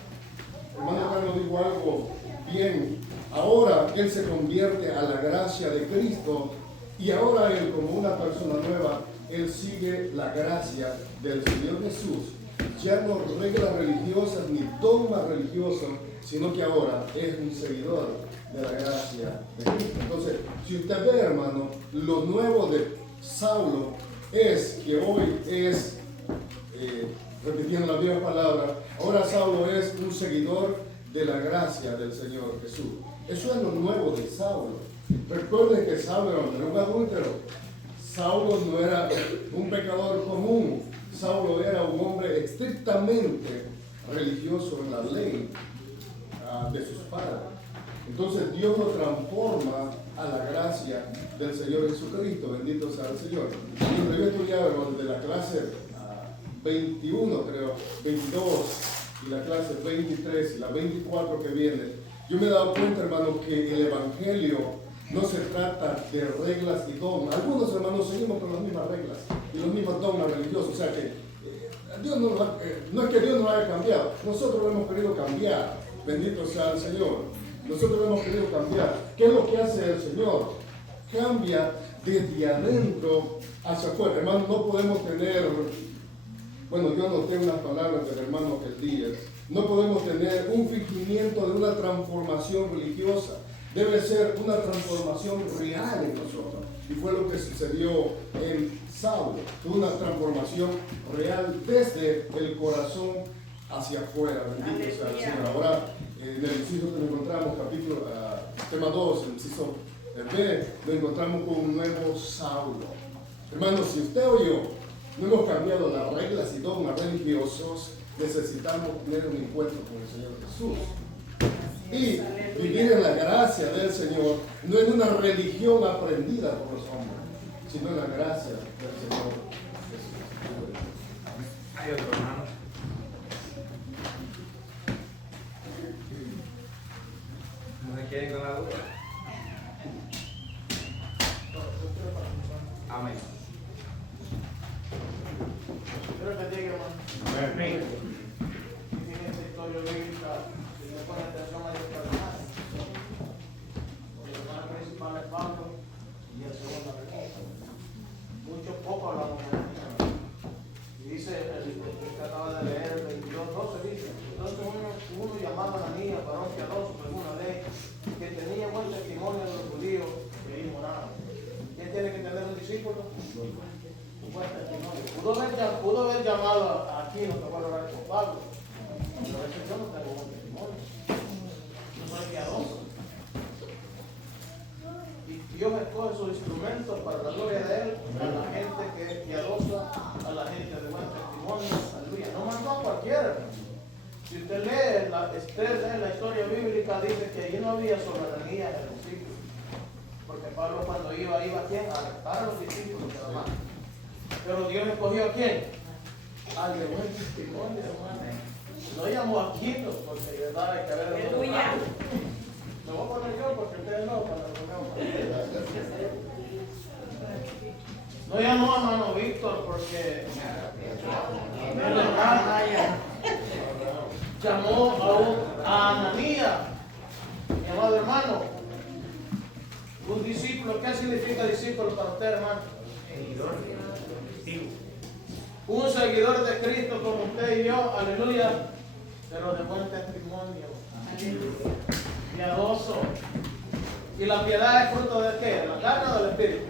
hermano Carlos dijo algo bien, ahora él se convierte a la gracia de Cristo y ahora él, como una persona nueva, él sigue la gracia del Señor Jesús. Ya no reglas religiosas ni dogmas religiosos, sino que ahora es un seguidor de la gracia de Cristo. Entonces, si usted ve, hermano, lo nuevo de Saulo es que hoy es, repitiendo la misma palabra, ahora Saulo es un seguidor de la gracia del Señor Jesús. Eso es lo nuevo de Saulo. Recuerden que Saulo era un adúltero. Saulo no era un pecador común. Saulo era un hombre estrictamente religioso en la ley de sus padres. Entonces Dios lo transforma a la gracia del Señor Jesucristo. Bendito sea el Señor. Cuando yo estudiaba desde la clase 21, creo, 22, y la clase 23 y la 24 que viene, yo me he dado cuenta, hermano, que el Evangelio no se trata de reglas y dogmas. Algunos hermanos seguimos con las mismas reglas y los mismos dogmas religiosos. O sea que Dios no es que Dios nos haya cambiado, nosotros lo hemos querido cambiar. Bendito sea el Señor. Nosotros lo hemos querido cambiar. ¿Qué es lo que hace el Señor? Cambia desde adentro hacia afuera. Hermano, no podemos tener, bueno, yo noté unas palabras del hermano Díaz, no podemos tener un fingimiento de una transformación religiosa. Debe ser una transformación real en nosotros. Y fue lo que sucedió en Saulo. Fue una transformación real desde el corazón hacia afuera. Bendito sea el Señor. Ahora, en el inciso que nos encontramos, capítulo, tema 2, el inciso B, nos encontramos con un nuevo Saulo. Hermanos, si usted o yo no hemos cambiado las reglas y dogmas religiosos, necesitamos tener un encuentro con el Señor Jesús. Y vivir en la gracia del Señor, no en una religión aprendida por los hombres, sino en la gracia del Señor Jesús. Hay otro hermano. ¿No se quieren con la duda? Amén. Dios bendiga, hermano. Amén. En esta historia bíblica, si le ponen atención a los personajes, el hermano principal es Pablo y el segundo es Cristo. Mucho poco hablamos de esto. Y dice, el que acaba de leer, el 22:12 dice, entonces uno llamado Ananías, varón piadoso, según la ley, que tenía buen testimonio de los judíos que ahí moraban. ¿Quién tiene que tener un discípulo? Buen testimonio. Pudo haber llamado a Aquino que fue a orar con Pablo. Pero eso yo no tengo buen testimonio. Yo soy piadoso. Y Dios escoge sus instrumentos para la gloria de Él, a la gente que es piadosa, a la gente de buen testimonio. Aleluya. No mandó a cualquiera. Si usted lee la historia bíblica, dice que allí no había solo Ananías en el discípulo. Porque Pablo cuando iba ¿a quién? A arrestar a los discípulos nada más. Pero Dios escogió ¿a quién? Al de buen testimonio, hermano. No llamó a Quito, porque de verdad hay que ver el otro lado. Me voy a poner yo porque ustedes no, para no llamó a hermano Víctor porque de verdad llamó a Ananías, mi amado hermano. Un discípulo, ¿qué significa discípulo para usted, hermano? Un seguidor de Cristo como usted y yo, aleluya, pero de buen testimonio, piadoso. ¿Y la piedad es fruto de qué? ¿De la carne o del Espíritu?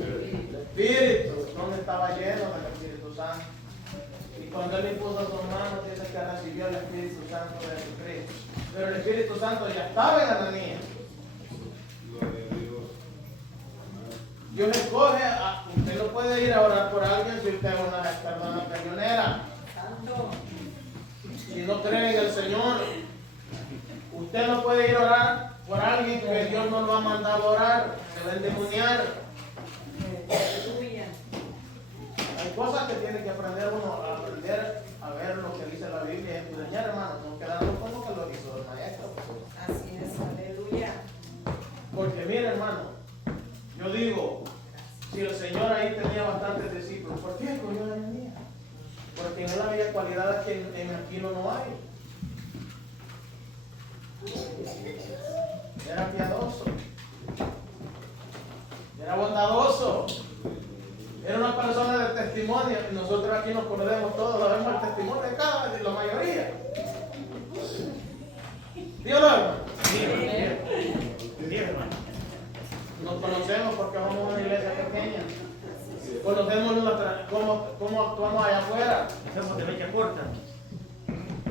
El Espíritu, donde estaba lleno del Espíritu Santo. Y cuando Él impuso a sus manos, dice que recibió el Espíritu Santo de Jesucristo. Pero el Espíritu Santo ya estaba en Ananías. Dios escoge, usted no puede ir a orar por alguien si usted es una persona cañonera. Si no cree en el Señor, usted no puede ir a orar por alguien que Dios no lo ha mandado a orar, se va a endemoniar. Hay cosas que tiene que aprender uno a ver lo que dice la Biblia y escudriñar, hermano, no quedarnos como que lo hizo el maestro. Así es, aleluya. Porque mire, hermano, yo digo, si cualidades que en Aquino no hay. Era piadoso, era bondadoso, era una persona de testimonio. Y nosotros aquí nos conocemos todos, sabemos el testimonio de la mayoría. ¿Dios lo hermano? Bien, hermano. Nos conocemos porque somos una iglesia pequeña. Conocemos cómo actuamos allá afuera.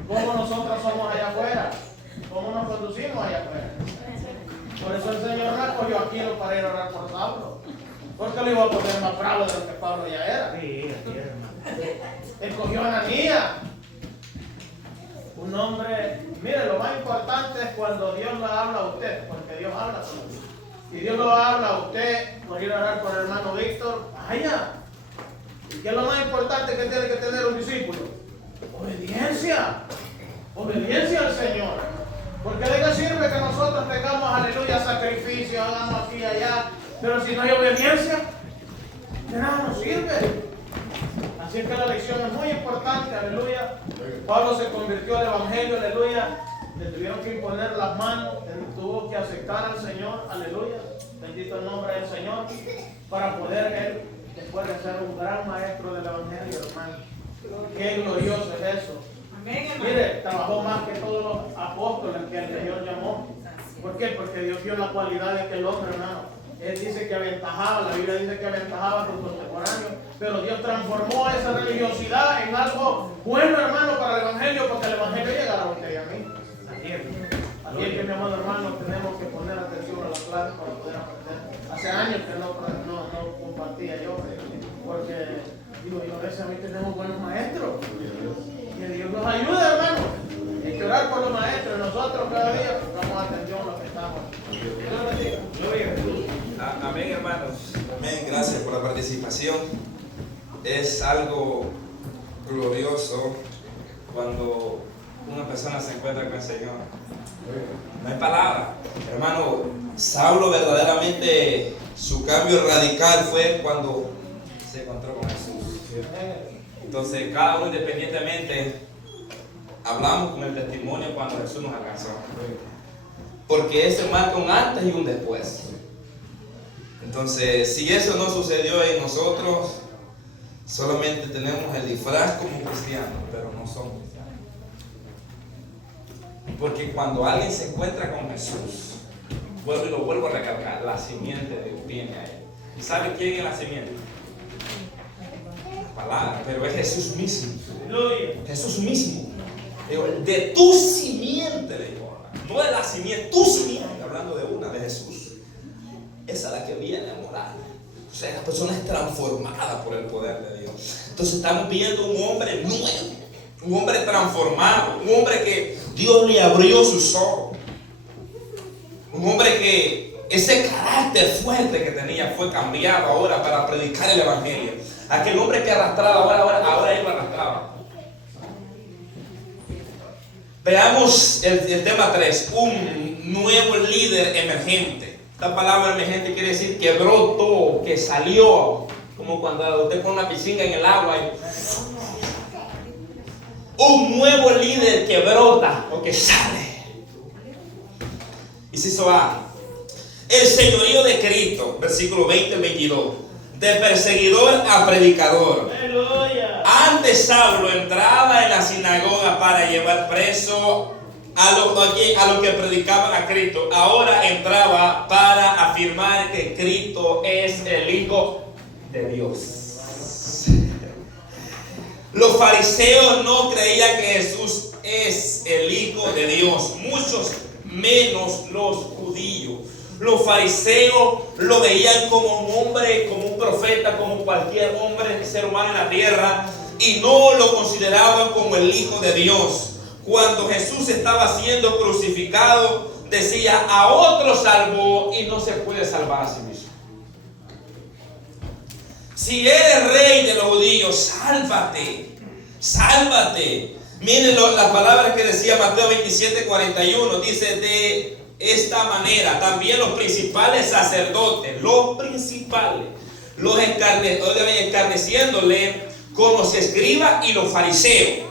Cómo nosotros somos allá afuera. Cómo nos conducimos allá afuera. Por eso el Señor me escogió aquí para ir a orar por Pablo. Porque le iba a poner más bravo de lo que Pablo ya era. Escogió a Ananías. Un hombre, mire, lo más importante es cuando Dios le habla a usted, porque Dios habla a usted. Si Dios lo habla a usted por ir a orar por el hermano Víctor, vaya. ¿Y qué es lo más importante que tiene que tener un discípulo? Obediencia. Obediencia al Señor. Porque de qué sirve que nosotros tengamos, aleluya, sacrificio, hagamos aquí y allá, pero si no hay obediencia, de nada nos sirve. Así es que la lección es muy importante, aleluya. Pablo se convirtió al evangelio, aleluya. Le tuvieron que imponer las manos, él tuvo que aceptar al Señor, aleluya. Bendito el nombre del Señor, para poder él, después de ser un gran maestro del evangelio, hermano. Qué glorioso es eso. Mire, trabajó más que todos los apóstoles que el Señor llamó. ¿Por qué? Porque Dios vio la cualidad de aquel hombre, hermano. Él dice que aventajaba, la Biblia dice que aventajaba a sus contemporáneos, pero Dios transformó esa religiosidad en algo bueno, hermano, para el evangelio, porque el evangelio llegará a usted y a mí. Así es que, mi amado hermano, tenemos que poner atención a las clases para poder aprender. Hace años que no compartía yo, porque digo, yo a veces a mí tenemos buenos maestros. Que Dios nos ayude, hermano. Hay que orar por los maestros. Nosotros cada día prestamos atención a lo que estamos. Amén, hermanos. Amén. Gracias por la participación. Es algo glorioso cuando una persona se encuentra con el Señor. No hay palabra. Hermano, Saulo verdaderamente su cambio radical fue cuando se encontró con Jesús. Entonces, cada uno independientemente hablamos con el testimonio cuando Jesús nos alcanzó. Porque ese marca un antes y un después. Entonces, si eso no sucedió en nosotros, solamente tenemos el disfraz como cristianos, pero no somos cristianos. Porque cuando alguien se encuentra con Jesús, lo vuelvo a recalcar, la simiente de Dios viene a él. ¿Y sabe quién es la simiente? La palabra, pero es Jesús mismo. Jesús mismo. De tu simiente, le digo. No de la simiente, tu simiente, hablando de una, de Jesús. Esa es la que viene a morar. O sea, la persona es transformada por el poder de Dios. Entonces estamos viendo un hombre nuevo, un hombre transformado, un hombre que Dios le abrió sus ojos. Un hombre que ese carácter fuerte que tenía fue cambiado ahora para predicar el evangelio. Aquel hombre que arrastraba, ahora él lo arrastraba. Veamos el tema 3, un nuevo líder emergente. Esta palabra emergente quiere decir que brotó, que salió, como cuando usted pone una piscina en el agua. Un nuevo líder que brota o que sale. Inciso A. El señorío de Cristo, versículo 20 al 22. De perseguidor a predicador. Aleluya. Antes Saulo entraba en la sinagoga para llevar preso a los que predicaban a Cristo. Ahora entraba para afirmar que Cristo es el Hijo de Dios. Los fariseos no creían que Jesús es el Hijo de Dios, muchos menos los judíos. Los fariseos lo veían como un hombre, como un profeta, como cualquier hombre, ser humano en la tierra, y no lo consideraban como el Hijo de Dios. Cuando Jesús estaba siendo crucificado, decía: a otro salvó y no se puede salvar a sí mismo. Si eres rey de los judíos, sálvate, sálvate. Miren las palabras que decía Mateo 27:41, dice: de esta manera también los principales sacerdotes, los escarneciéndole con los escribas y los fariseos,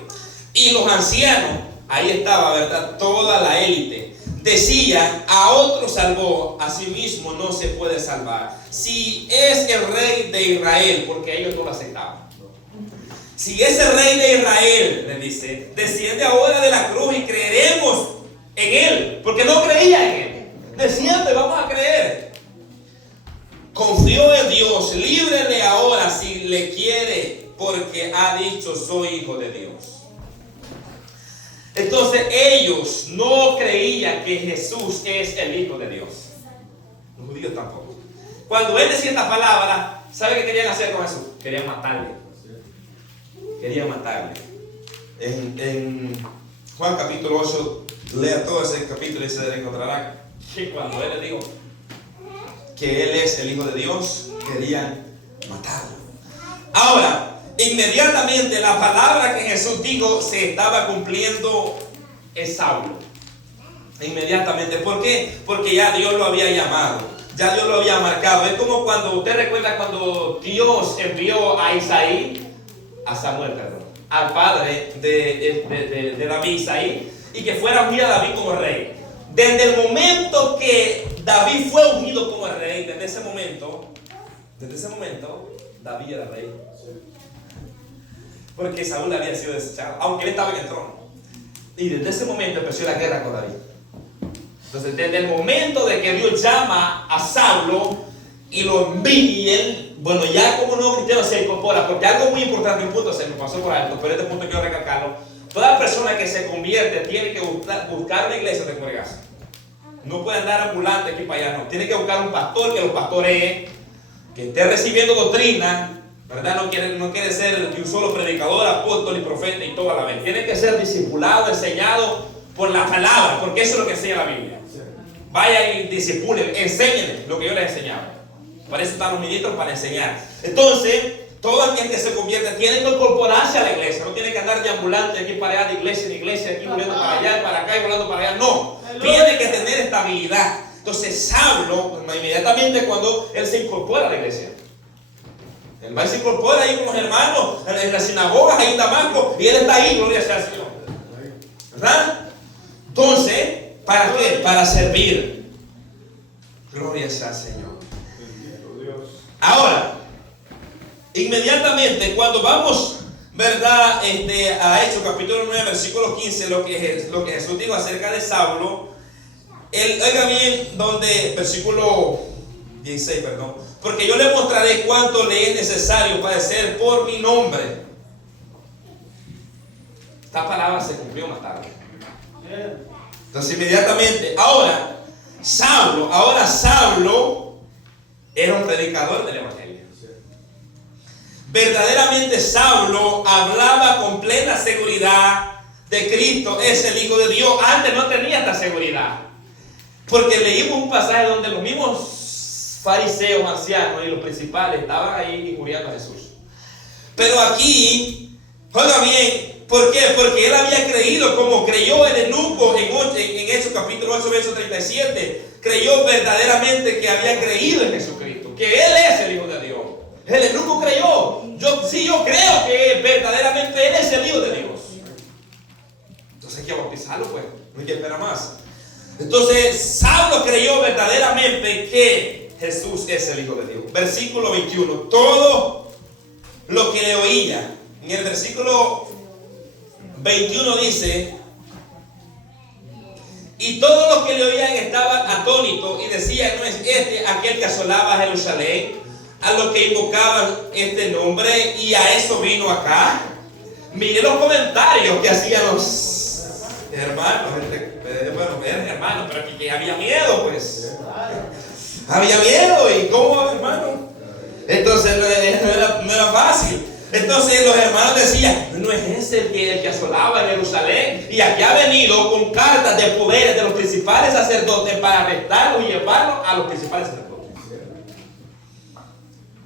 y los ancianos, ahí estaba, ¿verdad? Toda la élite, decían: a otro salvó, a sí mismo no se puede salvar. Si es el rey de Israel, porque ellos no lo aceptaban. Si es el rey de Israel, le dice, desciende ahora de la cruz y creeremos en él, porque no creía en él. Desciende, vamos a creer. Confió en Dios, líbrele ahora si le quiere, porque ha dicho: soy hijo de Dios. Entonces ellos no creían que Jesús es el hijo de Dios. Los judíos tampoco. Cuando él decía esta palabra, ¿sabe qué querían hacer con Jesús? Querían matarle. Querían matarle. En Juan capítulo 8, lea todo ese capítulo y se encontrará que cuando él le dijo que él es el hijo de Dios, querían matarlo. Ahora, inmediatamente la palabra que Jesús dijo se estaba cumpliendo en Saulo. Inmediatamente. ¿Por qué? Porque ya Dios lo había llamado, ya Dios lo había marcado. Es como cuando usted recuerda cuando Dios envió a Isaí, a Samuel, perdón, al padre de David, Isaí, y que fuera ungido a David como rey. Desde el momento que David fue ungido como rey, desde ese momento, David era rey. Porque Saúl había sido desechado, aunque él estaba en el trono. Y desde ese momento empezó la guerra con David. Entonces, desde el momento de que Dios llama a Saulo y lo envía, y él, bueno, ya como nuevo cristiano se incorpora, porque algo muy importante, un punto se me pasó por alto, pero este punto quiero recalcarlo. Toda persona que se convierte tiene que buscar una iglesia de congregación. No puede andar ambulante aquí para allá, no. Tiene que buscar un pastor que lo pastoree, que esté recibiendo doctrina, ¿verdad? No quiere ser un solo predicador, apóstol y profeta y todo a la vez. Tiene que ser discipulado, enseñado por la palabra, porque eso es lo que enseña la Biblia. Vaya y discipulen, enséñenle lo que yo les he enseñado. Para eso están los ministros, para enseñar. Entonces, todo aquel que se convierte tiene que incorporarse a la iglesia. No tiene que andar de ambulante aquí para allá, de iglesia en iglesia, aquí volviendo para allá, para acá y volando para allá. No, tiene que tener estabilidad. Entonces, Saulo, inmediatamente cuando él se incorpora a la iglesia, él va y se incorpora ahí con los hermanos en las sinagogas, ahí en Damasco, y él está ahí, gloria sea al Señor. ¿Verdad? Entonces, ¿para qué? Para servir. Gloria sea al Señor. Ahora, inmediatamente cuando vamos, ¿verdad? A Hechos capítulo 9, versículo 15, lo que Jesús dijo acerca de Saulo, oiga bien, donde, versículo 16, perdón, porque yo le mostraré cuánto le es necesario padecer por mi nombre. Esta palabra se cumplió más tarde. Entonces inmediatamente, ahora Saulo era un predicador del evangelio. Verdaderamente Saulo hablaba con plena seguridad de Cristo es el Hijo de Dios. Antes no tenía esta seguridad, porque leímos un pasaje donde los mismos fariseos ancianos y los principales estaban ahí injuriando a Jesús. Pero aquí, oiga bien, ¿por qué? Porque él había creído, como creyó el eunuco en Hechos capítulo 8, verso 37. Creyó verdaderamente que había creído en Jesucristo, que él es el Hijo de Dios. El eunuco creyó. Yo creo que verdaderamente él es el Hijo de Dios. Entonces hay que bautizarlo, pues. No hay que esperar más. Entonces Saulo creyó verdaderamente que Jesús es el Hijo de Dios. Versículo 21. Todo lo que le oía. En el versículo 21 dice: y todos los que le oían estaban atónitos y decían: ¿no es este aquel que asolaba a Jerusalén, a los que invocaban este nombre, y a eso vino acá? Miren los comentarios que hacían los hermanos. Bueno, eran hermanos, pero aquí que había miedo, pues. Había miedo, ¿y cómo, hermano? Entonces no era fácil. Entonces los hermanos decían: ¿no es ese el que asolaba en Jerusalén? Y aquí ha venido con cartas de poderes de los principales sacerdotes para arrestarlos y llevarlos a los principales sacerdotes.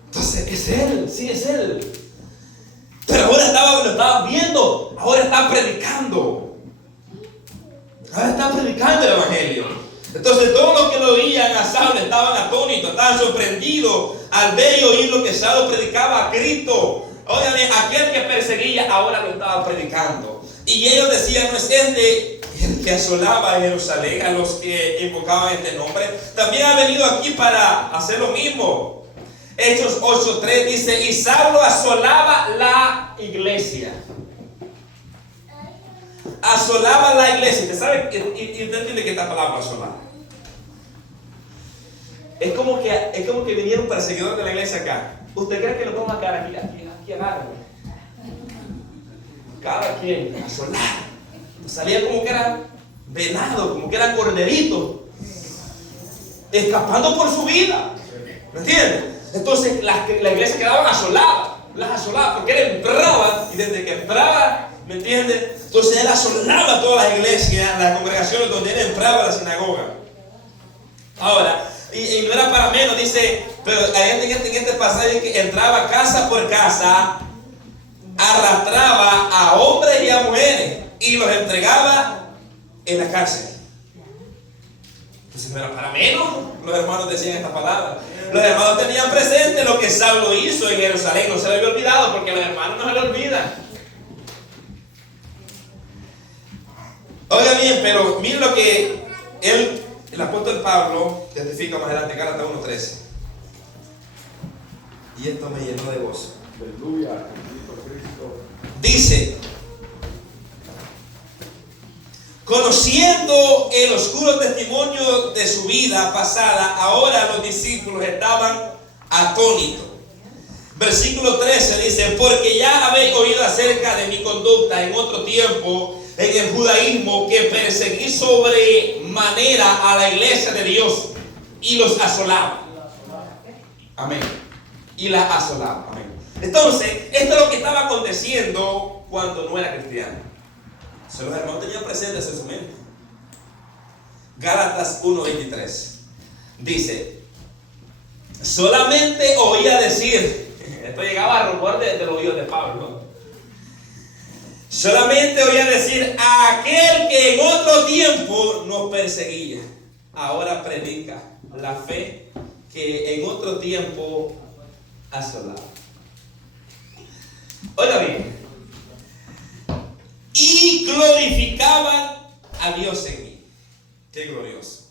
Entonces es él, sí es él. Pero ahora lo estaban viendo, ahora está predicando. Ahora está predicando el evangelio. Entonces todos los que lo oían a Saulo estaban atónitos, estaban sorprendidos al ver y oír lo que Saulo predicaba a Cristo. Óigame, aquel que perseguía ahora lo estaba predicando. Y ellos decían, no es este el que asolaba a Jerusalén, a los que invocaban este nombre. También ha venido aquí para hacer lo mismo. Hechos 8:3 dice, y Saulo asolaba la iglesia. Asolaba la iglesia. ¿Usted sabe? Y usted entiende que esta palabra asolar. Es como que vinieron perseguidores de la iglesia acá. ¿Usted cree que lo vamos a quedar aquí agarran? Cada quien asolar. Salía como que era venado, como que era corderito, escapando por su vida. ¿Me entiendes? Entonces la iglesia quedaba asolada. Las asolaba porque él entraba, y desde que entraba, ¿me entiendes? Entonces él asolaba todas las iglesias, las congregaciones donde él entraba a la sinagoga. Ahora, y no era para menos, dice, pero en este pasaje que entraba casa por casa, arrastraba a hombres y a mujeres y los entregaba en la cárcel. Entonces no era para menos. Los hermanos decían esta palabra. Los hermanos tenían presente lo que Saulo hizo en Jerusalén. No se le había olvidado, porque los hermanos no se le olvidan. Oiga bien, pero miren lo que el apóstol Pablo testifica más adelante, Gálatas 1:13. Y esto me llenó de gozo. Aleluya, Cristo. Dice, conociendo el oscuro testimonio de su vida pasada, ahora los discípulos estaban atónitos. Versículo 13 dice, porque ya habéis oído acerca de mi conducta en otro tiempo en el judaísmo, que perseguí sobremanera a la iglesia de Dios y los asolaba. Amén. Y la asolaba. Amén. Entonces, esto es lo que estaba aconteciendo cuando no era cristiano. Los hermanos tenían presente ese momento. Gálatas 1:23 dice, solamente oía decir, esto llegaba a rumor de los oídos de Pablo, ¿no? Solamente oía decir, a aquel que en otro tiempo nos perseguía, ahora predica la fe que en otro tiempo asolaba. Oiga bien, y glorificaban a Dios en mí. Qué glorioso.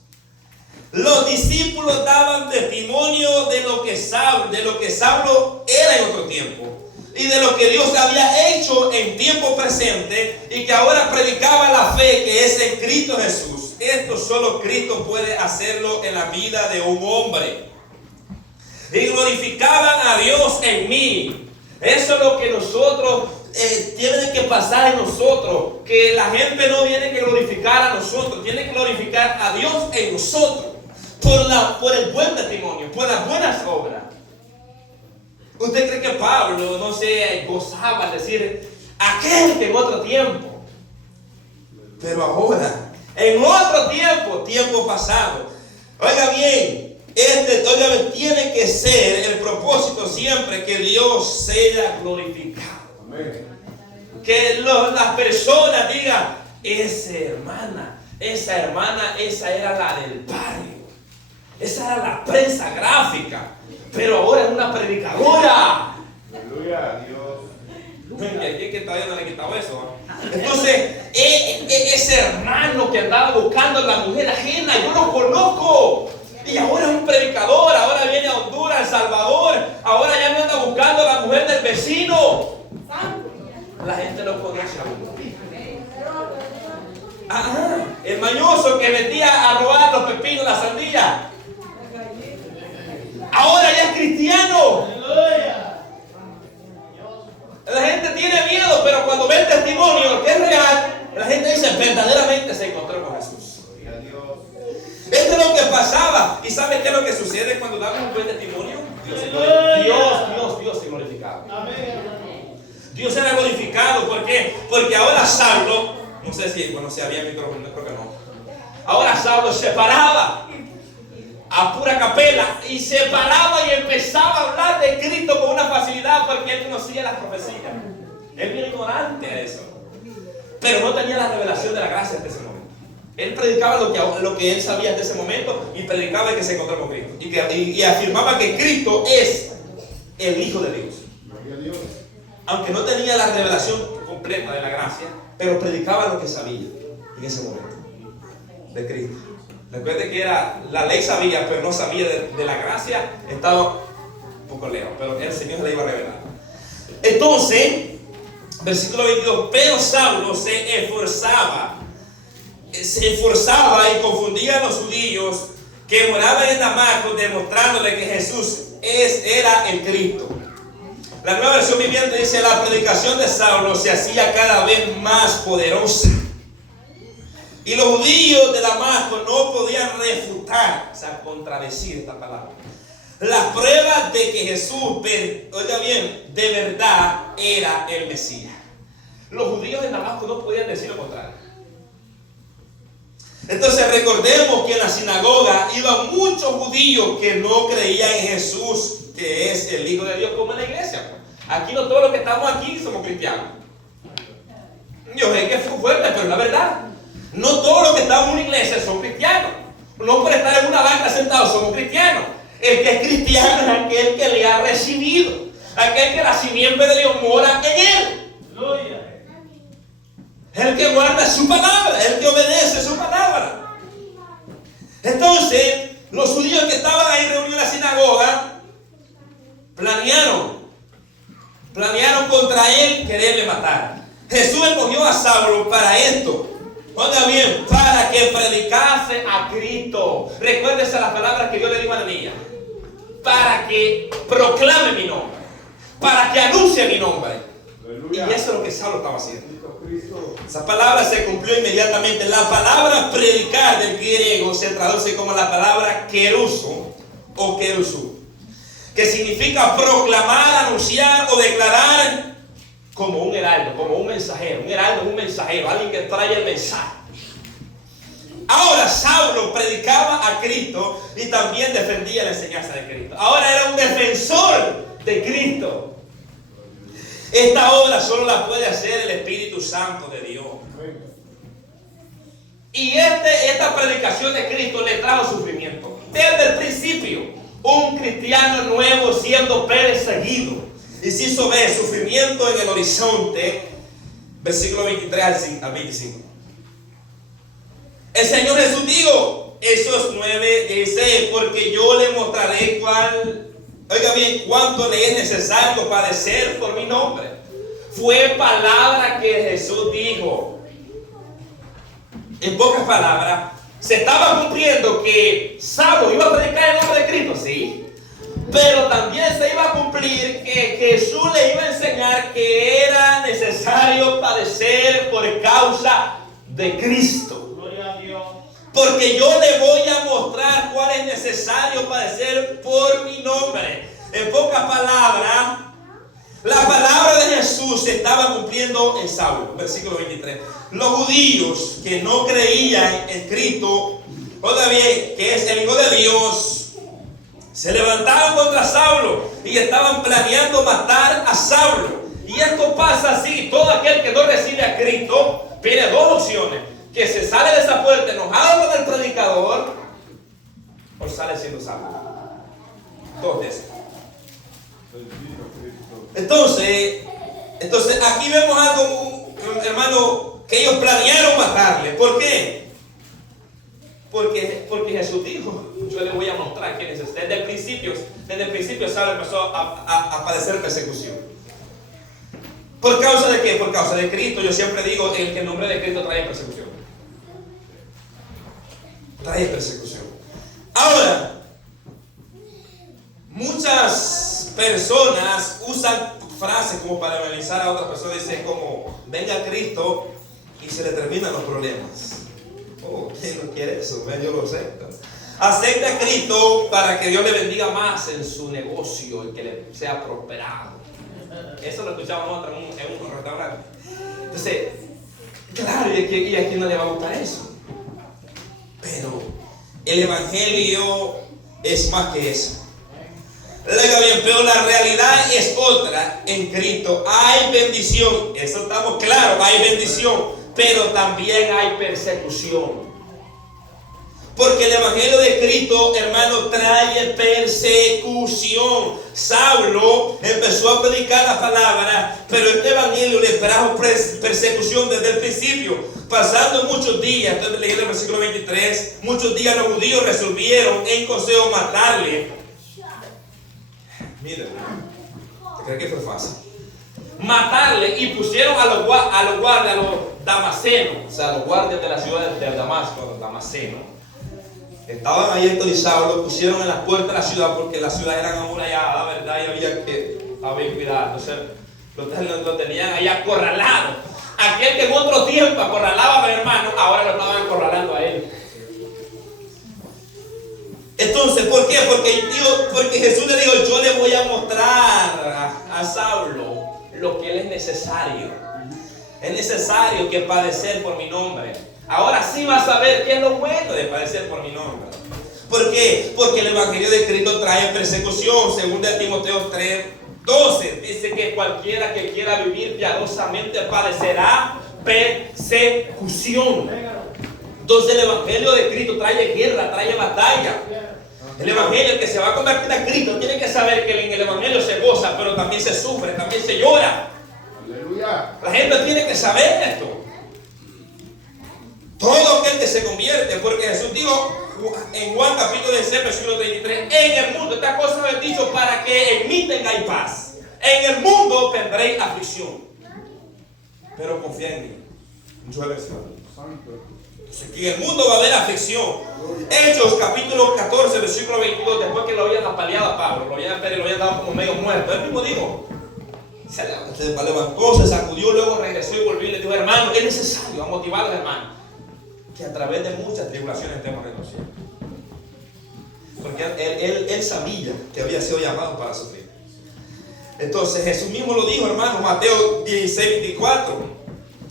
Los discípulos daban testimonio de lo que Saulo era en otro tiempo y de lo que Dios había hecho en tiempo presente, y que ahora predicaba la fe que es en Cristo Jesús. Esto solo Cristo puede hacerlo en la vida de un hombre. Y glorificaban a Dios en mí. Eso es lo que nosotros tiene que pasar en nosotros, que la gente no tiene que glorificar a nosotros, tiene que glorificar a Dios en nosotros, por el buen testimonio, por las buenas obras. ¿Usted cree que Pablo no se gozaba al decir, aquel que en otro tiempo, pero ahora, en otro tiempo pasado? Oiga bien, tiene que ser el propósito siempre que Dios sea glorificado. Amén. Que las personas digan, esa hermana, esa era la del barrio, esa era la prensa gráfica, pero ahora es una predicadora. Aleluya, Dios. Aquí que todavía no le he quitado eso. Entonces, ese hermano que andaba buscando a la mujer ajena, yo lo conozco. Y ahora es un predicador, ahora viene a Honduras, El Salvador, ahora ya no anda buscando a la mujer del vecino. La gente no conoce a uno. El mañoso que metía a robar los pepinos, la sandía, ahora ya es cristiano. La gente tiene miedo, pero cuando ve el testimonio que es real, la gente dice, verdaderamente se encontró con Jesús. Esto es lo que pasaba. ¿Y sabe qué es lo que sucede cuando damos un buen testimonio? Dios es glorificado. Dios era glorificado. ¿Por qué? Porque ahora Saulo, no sé si había micrófono, creo que no. Ahora Saulo se paraba a pura capela y se paraba y empezaba a hablar de Cristo con una facilidad, porque él conocía las profecías. Él era ignorante a eso, pero no tenía la revelación de la gracia de ese momento. Él predicaba lo que él sabía de ese momento, y predicaba que se encontró con Cristo y afirmaba que Cristo es el Hijo de Dios. Aunque no tenía la revelación completa de la gracia, pero predicaba lo que sabía en ese momento de Cristo. Recuerde que era, la ley sabía, pero no sabía de la gracia, estaba un poco lejos, pero el Señor le iba a revelar. Entonces, versículo 22, pero Saulo se esforzaba y confundía a los judíos que moraban en Damasco, demostrándole que Jesús era el Cristo. La Nueva Versión Viviente dice: la predicación de Saulo se hacía cada vez más poderosa, y los judíos de Damasco no podían refutar, o sea, contradecir esta palabra, las pruebas de que Jesús, oiga bien, de verdad era el Mesías. Los judíos de Damasco no podían decir lo contrario. Entonces recordemos que en la sinagoga iban muchos judíos que no creían en Jesús, que es el Hijo de Dios, como en la iglesia. Aquí no todos los que estamos aquí somos cristianos. Yo sé que fue fuerte, pero la verdad, no todos los que estamos en una iglesia son cristianos. No por estar en una banca sentados somos cristianos. El que es cristiano es aquel que le ha recibido, aquel que la simiente de Dios mora en él. Gloria. El que guarda su palabra, el que obedece su palabra. Entonces, los judíos que estaban ahí reunidos en la sinagoga planearon contra él quererle matar. Jesús escogió a Saulo para esto. Oiga bien, para que predicase a Cristo. Recuérdese las palabras que Dios le dijo a la niña. Para que proclame mi nombre, para que anuncie mi nombre. Aleluya. Y eso es lo que Saulo estaba haciendo. Esa palabra se cumplió inmediatamente. La palabra predicar del griego se traduce como la palabra keruso o kerusú, que significa proclamar, anunciar o declarar, como un heraldo, como un mensajero. Un heraldo es un mensajero, alguien que trae el mensaje. Ahora Saulo predicaba a Cristo y también defendía la enseñanza de Cristo. Ahora era un defensor de Cristo. Esta obra solo la puede hacer el Espíritu Santo de Dios. Y esta predicación de Cristo le trajo sufrimiento. Desde el principio, un cristiano nuevo siendo perseguido. Y se hizo ver sufrimiento en el horizonte. Versículo 23 al 25. El Señor Jesús dijo, Hechos 9:16, porque yo le mostraré oiga bien, cuánto le es necesario padecer por mi nombre. Fue palabra que Jesús dijo. En pocas palabras, se estaba cumpliendo que Saulo iba a predicar el nombre de Cristo, sí, pero también se iba a cumplir que Jesús le iba a enseñar que era necesario padecer por causa de Cristo. Gloria a Dios. Porque yo le voy a mostrar cuál es necesario padecer por mi nombre. En pocas palabras, la palabra de Jesús se estaba cumpliendo en Saulo. Versículo 23. Los judíos que no creían en Cristo, oiga bien, que es el Hijo de Dios, se levantaron contra Saulo y estaban planeando matar a Saulo. Y esto pasa así: todo aquel que no recibe a Cristo tiene dos opciones: que se sale de esa puerta enojado con el predicador, o sale siendo salvo. Dos de esas. Entonces aquí vemos algo, hermano, que ellos planearon matarle. ¿Por qué? Porque Jesús dijo, yo le voy a mostrar quién es usted. Desde el principio Saulo empezó a padecer persecución. ¿Por causa de qué? Por causa de Cristo. Yo siempre digo que el nombre de Cristo trae persecución. Trae persecución. Ahora, muchas personas usan frases como para analizar a otras personas. Dicen como, venga Cristo y se le terminan los problemas. Oh, ¿quién no quiere eso? Yo lo acepto. Acepta a Cristo para que Dios le bendiga más en su negocio y que le sea prosperado. Eso lo escuchamos en un restaurante. Entonces, claro, ¿y a quién no le va a gustar eso? Pero el evangelio es más que eso. Oiga bien, pero la realidad es otra. En Cristo hay bendición. Eso estamos claros, hay bendición. Pero también hay persecución. Porque el evangelio de Cristo, hermano, trae persecución. Saulo empezó a predicar la palabra, pero este evangelio le trajo persecución desde el principio. Pasando muchos días, entonces leí el versículo 23, muchos días los judíos resolvieron en consejo matarle. Miren, ¿cree que fue fácil? Matarle, y pusieron a los guardias, a los damasenos, o sea, a los guardias de la ciudad de Damasco, los damasenos. Estaban ahí Héctor y Saulo, lo pusieron en las puertas de la ciudad porque la ciudad era amurallada, ¿verdad? Y había que cuidado. Entonces lo tenían ahí acorralado. Aquel que en otro tiempo acorralaba a mi hermano, ahora lo estaban acorralando a él. Entonces, ¿por qué? Porque Jesús le dijo: yo le voy a mostrar a Saulo lo que él es necesario. Es necesario que padecer por mi nombre. Ahora sí vas a ver qué es lo bueno de padecer por mi nombre. ¿Por qué? Porque el evangelio de Cristo trae persecución. Según de Timoteo 3:12 dice que cualquiera que quiera vivir piadosamente padecerá persecución. Entonces el evangelio de Cristo trae guerra, trae batalla. El evangelio, el que se va a convertir en Cristo, tiene que saber que en el evangelio se goza, pero también se sufre, también se llora. Aleluya. La gente tiene que saber esto. Todo aquel que se convierte, porque Jesús dijo en Juan capítulo 16, versículo 33, en el mundo, esta cosa me he dicho para que en mí tengáis paz. En el mundo tendréis aflicción, pero confía en mí. Yo he vencido. En el mundo va a haber aflicción. Hechos capítulo 14, versículo 22, después que lo habían apaleado a Pablo, lo habían dado como medio muerto, él mismo dijo, se levantó, se sacudió, luego regresó y volvió y le dijo: hermano, es necesario, a motivar a los hermanos, que a través de muchas tribulaciones estemos reconocidos. Porque él sabía que había sido llamado para sufrir. Entonces Jesús mismo lo dijo, hermano, Mateo 16, 24.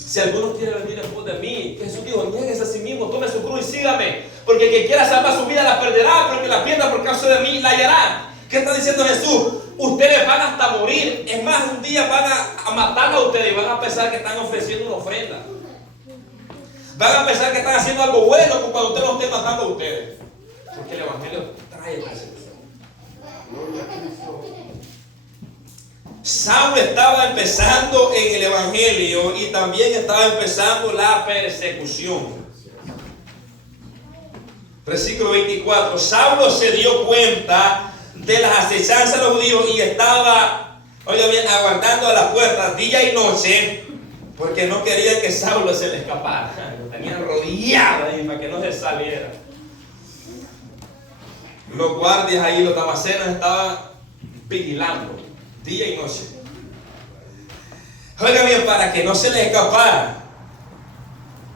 Si alguno quiere venir en pos de mí, Jesús dijo: niéguese a sí mismo, tome su cruz y sígame. Porque el que quiera salvar su vida la perderá, pero el que la pierda por causa de mí la hallará. ¿Qué está diciendo Jesús? Ustedes van hasta morir. Es más, un día van a matarlo a ustedes y van a pensar que están ofreciendo una ofrenda. Van a pensar que están haciendo algo bueno cuando usted los esté matando a ustedes. Porque el evangelio trae persecución. Saulo estaba empezando en el evangelio y también estaba empezando la persecución. Versículo 24. Saulo se dio cuenta de las acechanzas de los judíos y estaba, oiga bien, aguardando a las puertas día y noche, porque no querían que Saulo se le escapara. Lo tenían rodeado ahí para que no se saliera. Los guardias ahí, los damasenos, estaban vigilando día y noche. Oiga bien, para que no se les escapara.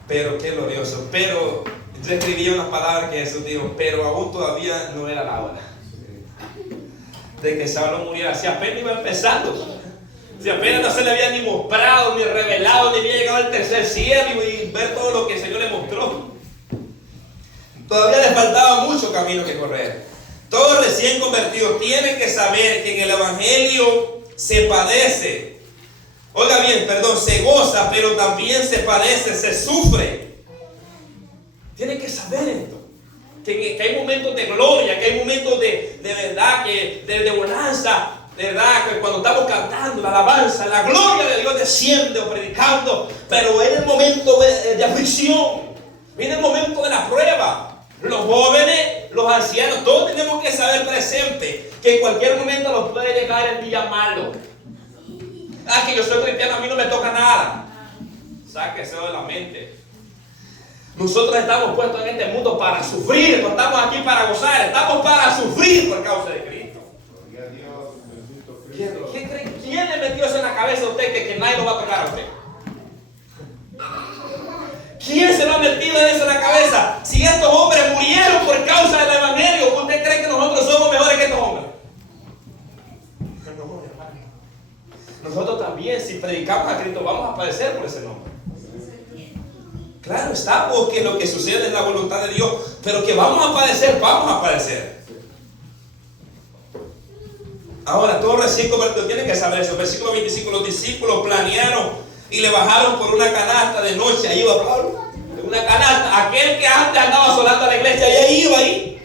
Pero qué glorioso. Pero yo escribí unas palabras que Jesús dijo: pero aún todavía no era la hora de que Saulo muriera. Si apenas iba empezando, si apenas no se le había ni mostrado, ni revelado, ni había llegado al tercer cielo y ver todo lo que el Señor le mostró. Todavía le faltaba mucho camino que correr. Todos recién convertidos tienen que saber que en el evangelio se padece. Oiga bien, perdón, se goza, pero también se padece, se sufre. Tienen que saber esto. Que hay momentos de gloria, que hay momentos de verdad, de bonanza, de verdad, que cuando estamos cantando la alabanza, la gloria de Dios desciende o predicando, pero en el momento de aflicción, viene el momento de la prueba. Los jóvenes, los ancianos, todos tenemos que saber presente que en cualquier momento nos puede llegar el día malo. Que yo soy cristiano, a mí no me toca nada. Sáquese de la mente. Nosotros estamos puestos en este mundo para sufrir, no estamos aquí para gozar, estamos para sufrir por causa de Cristo. ¿Quién le metió eso en la cabeza a usted que nadie lo va a tocar a usted? ¿Quién se lo ha metido eso en la cabeza? Si estos hombres murieron por causa del evangelio, ¿usted cree que nosotros somos mejores que estos hombres? No, hermano. Nosotros también, si predicamos a Cristo, vamos a padecer por ese nombre. Claro está, porque lo que sucede es la voluntad de Dios, pero que vamos a padecer, vamos a padecer. Ahora, todos recién convertidos tienen que saber eso. Versículo 25, los discípulos planearon y le bajaron por una canasta de noche. Ahí iba Pablo, una canasta. Aquel que antes andaba solando a la iglesia, ya iba ahí,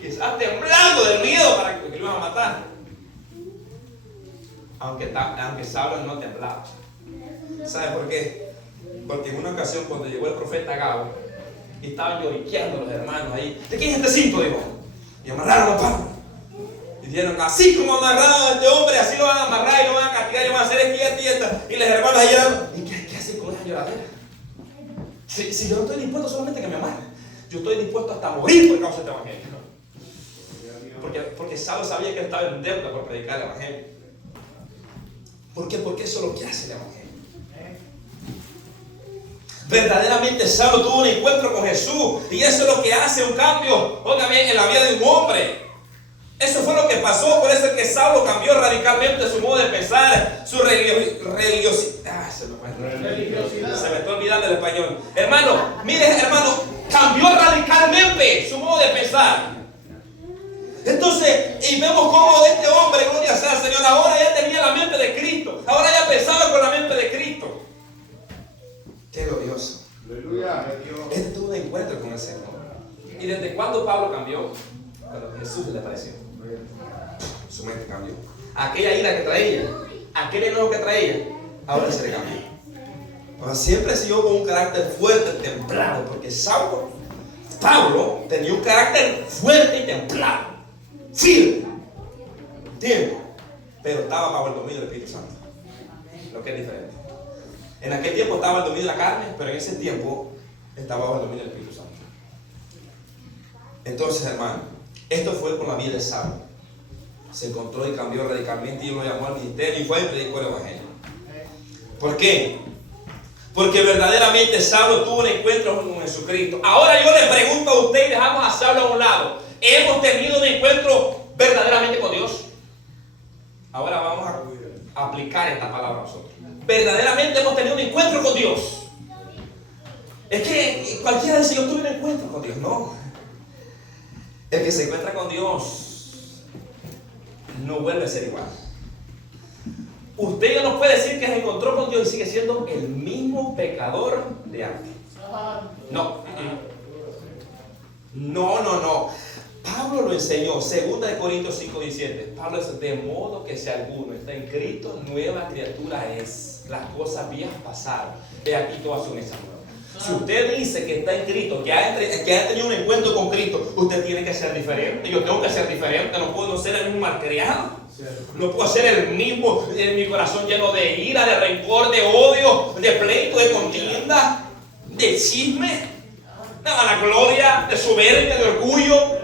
quizás temblando del miedo para que lo iban a matar. Aunque Saulo no temblaba. ¿Sabe por qué? Porque en una ocasión, cuando llegó el profeta Gabo y estaban lloriqueando los hermanos ahí, ¿de quién es este cinto? Dijo, y amarraron a Pablo. Y dijeron, así como amarraron a este hombre, así lo van a amarrar y lo van a castigar y van a hacer esto y esto. Y los hermanos ahí lloraron. ¿Y qué hacen con esa lloradera? Si yo no estoy dispuesto solamente a que me amarren, yo estoy dispuesto hasta morir por causa de este evangelio. Porque Saulo sabía que estaba en deuda por predicar el evangelio. ¿Por qué? Porque eso es lo que hace el evangelio. Verdaderamente Saulo tuvo un encuentro con Jesús, y eso es lo que hace un cambio, oiga bien, en la vida de un hombre. Eso fue lo que pasó. Por eso es que Saulo cambió radicalmente su modo de pensar, su religiosidad. Se me está olvidando el español. Hermano, mire, hermano, cambió radicalmente su modo de pensar. Entonces, y vemos cómo este hombre, gloria sea al Señor, ahora ya tenía la mente de Cristo. Ahora ya pensaba con la mente de Cristo. Qué glorioso. Aleluya. Este tuvo un encuentro con el Señor. ¿Y desde cuándo Pablo cambió? Cuando Jesús le apareció. Su mente cambió. Aquella ira que traía, aquel enojo que traía, ahora se le cambió. Ahora siempre siguió con un carácter fuerte, templado, porque Pablo tenía un carácter fuerte y templado, firme, ¿entiendes? Pero estaba bajo el dominio del Espíritu Santo, lo que es diferente. En aquel tiempo estaba el dominio de la carne, pero en ese tiempo estaba bajo el dominio del Espíritu Santo. Entonces, hermano, esto fue con la vida de Saulo. Se encontró y cambió radicalmente y lo llamó al ministerio y fue y predicó el evangelio. ¿Por qué? Porque verdaderamente Saulo tuvo un encuentro con Jesucristo. Ahora yo le pregunto a usted y dejamos a Saulo a un lado. ¿Hemos tenido un encuentro verdaderamente con Dios? Ahora vamos a aplicar esta palabra a nosotros. Verdaderamente hemos tenido un encuentro con Dios. Es que cualquiera dice, yo tuve un encuentro con Dios. No. El que se encuentra con Dios no vuelve a ser igual. Usted ya no puede decir que se encontró con Dios y sigue siendo el mismo pecador de antes. No. Pablo lo enseñó, 2 Corintios 5:17. Pablo dice, de modo que si alguno está en Cristo, nueva criatura es. Las cosas viejas pasaron. Ve aquí todas son esas nuevas. Si usted dice que está en Cristo, que ha tenido un encuentro con Cristo, usted tiene que ser diferente. Yo tengo que ser diferente. No puedo ser el mismo malcriado. No puedo ser el mismo, en mi corazón lleno de ira, de rencor, de odio, de pleito, de contienda, de chisme, de vanagloria, de soberbia, de orgullo,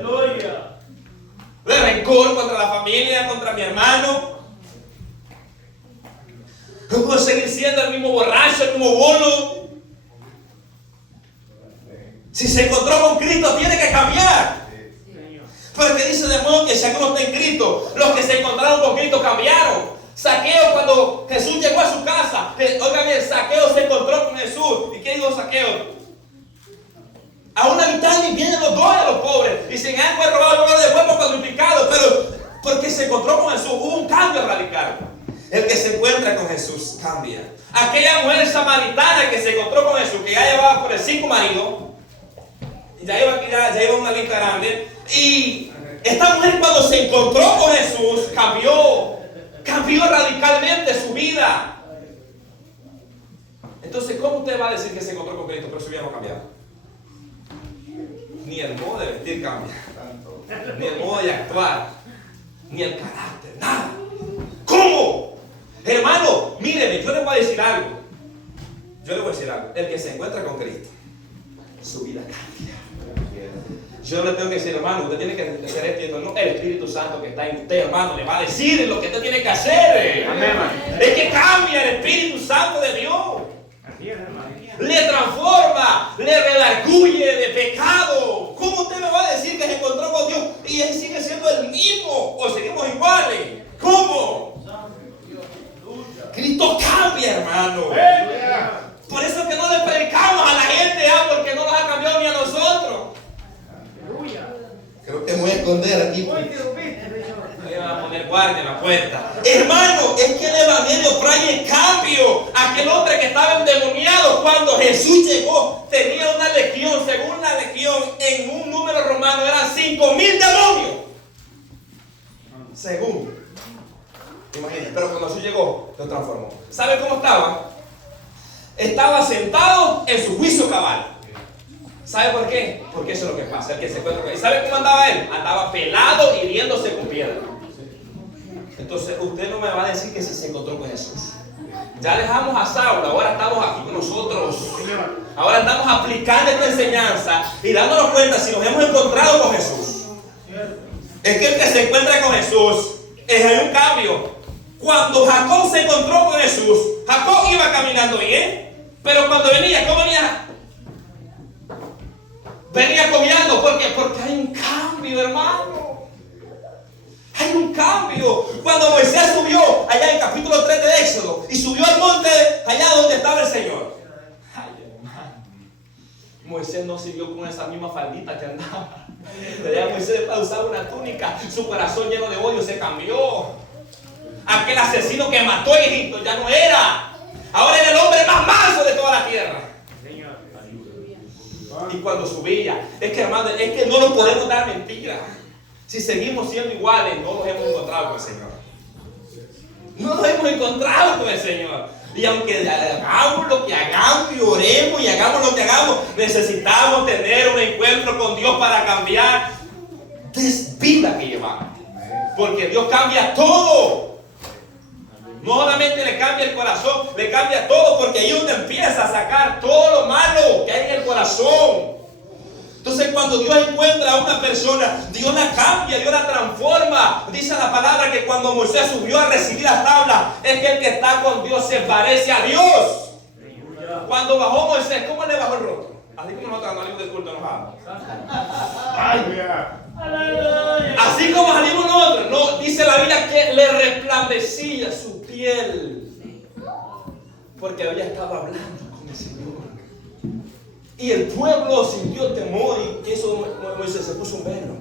de rencor contra la familia, contra mi hermano. No puedo seguir siendo el mismo borracho, el mismo bolo. Si se encontró con Cristo, tiene que cambiar. Pero que dice de modo que si alguno está en Cristo, los que se encontraron con Cristo cambiaron. Saqueo, cuando Jesús llegó a su casa, oiga bien, Saqueo se encontró con Jesús. ¿Y qué dijo Saqueo? A una mitad vienen los dos a los pobres. Y sin algo he robado, luego después por cuadruplicado. Pero porque se encontró con Jesús, hubo un cambio radical. El que se encuentra con Jesús cambia. Aquella mujer samaritana que se encontró con Jesús, que ya llevaba por el 5 maridos, ya iba una lista grande. Y esta mujer, cuando se encontró con Jesús, cambió radicalmente su vida. Entonces, ¿cómo usted va a decir que se encontró con Cristo, pero su vida no ha cambiado? Ni el modo de vestir cambia, ni el modo de actuar, ni el carácter, nada. ¿Cómo? Hermano, míreme, yo le voy a decir algo. El que se encuentra con Cristo, su vida cambia. Yo no le tengo que decir, hermano, usted tiene que hacer esto y esto. No, el Espíritu Santo que está en usted, hermano, le va a decir lo que usted tiene que hacer. Amén. Es que cambia el Espíritu Santo de Dios. Le transforma, le redarguye de pecado. ¿Cómo usted me va a decir que se encontró con Dios y él sigue siendo el mismo? ¿O seguimos iguales? ¿Cómo? Cristo cambia, hermano. Por eso es que no le predicamos a la gente, porque no nos ha cambiado ni a nosotros. Creo que me voy a esconder aquí. Voy a poner guardia en la puerta. Hermano, es que el evangelio trae el cambio. Aquel hombre que estaba endemoniado cuando Jesús llegó tenía una legión. Según la legión, en un número romano eran 5,000 demonios. Según. Imagínate, pero cuando Jesús llegó, lo transformó. ¿Sabe cómo estaba? Estaba sentado en su juicio cabal. ¿Sabe por qué? Porque eso es lo que pasa, el que se encuentra con él. ¿Sabe cómo andaba él? Andaba pelado, hiriéndose con piedra. Entonces usted no me va a decir que se encontró con Jesús. Ya dejamos a Saulo, ahora estamos aquí con nosotros. Ahora estamos aplicando esta enseñanza y dándonos cuenta si nos hemos encontrado con Jesús. Es que el que se encuentra con Jesús hay un cambio. Cuando Jacob se encontró con Jesús, Jacob iba caminando bien, pero cuando venía, ¿cómo venía? Venía cojeando. ¿Por qué? Porque hay un cambio, hermano. Hay un cambio. Cuando Moisés subió allá en capítulo 3 de Éxodo y subió al monte allá donde estaba el Señor. Ay, hermano. Moisés no siguió con esa misma faldita que andaba. Allá Moisés usaba una túnica. Su corazón lleno de odio se cambió. Aquel asesino que mató a Egipto ya no era. Ahora era el hombre más manso de toda la tierra. Y cuando subía, es que hermano, es que no nos podemos dar mentira. Si seguimos siendo iguales, no nos hemos encontrado con el Señor. No nos hemos encontrado con el Señor. Y aunque hagamos lo que hagamos y oremos y hagamos lo que hagamos, necesitamos tener un encuentro con Dios para cambiar de vida que llevamos. Porque Dios cambia todo. No solamente le cambia el corazón, le cambia todo, porque ahí es donde empieza a sacar todo lo malo que hay en el corazón. Entonces cuando Dios encuentra a una persona, Dios la cambia, Dios la transforma. Dice la palabra que cuando Moisés subió a recibir las tablas, es que el que está con Dios se parece a Dios. Cuando bajó Moisés, ¿cómo le bajó el rostro? Así como nosotros cuando salimos del culto enojados. Así como salimos nosotros, no, dice la Biblia que le resplandecía su piel, porque había estado hablando con el Señor. Y el pueblo sintió temor y eso Moisés se puso un velo.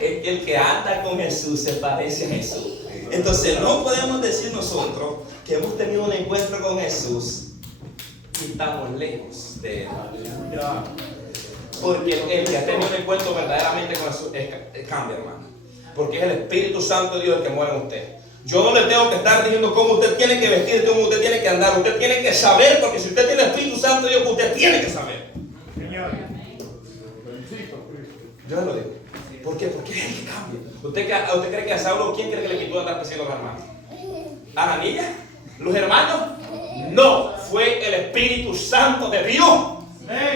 El que anda con Jesús se parece a Jesús. Entonces no podemos decir nosotros que hemos tenido un encuentro con Jesús y estamos lejos de Él. Porque el que ha tenido un encuentro verdaderamente con Jesús cambia, hermano. Porque es el Espíritu Santo de Dios el que muere en usted. Yo no le tengo que estar diciendo cómo usted tiene que vestir, cómo usted tiene que andar. Usted tiene que saber, porque si usted tiene el Espíritu Santo de Dios, usted tiene que saber. Señor. Yo lo digo. ¿Por qué? Porque es el que cambia. ¿Usted cree que a Saulo, quién cree que le quitó andar persiguiendo a los hermanos? ¿Ananías? ¿Los hermanos? No, fue el Espíritu Santo de Dios.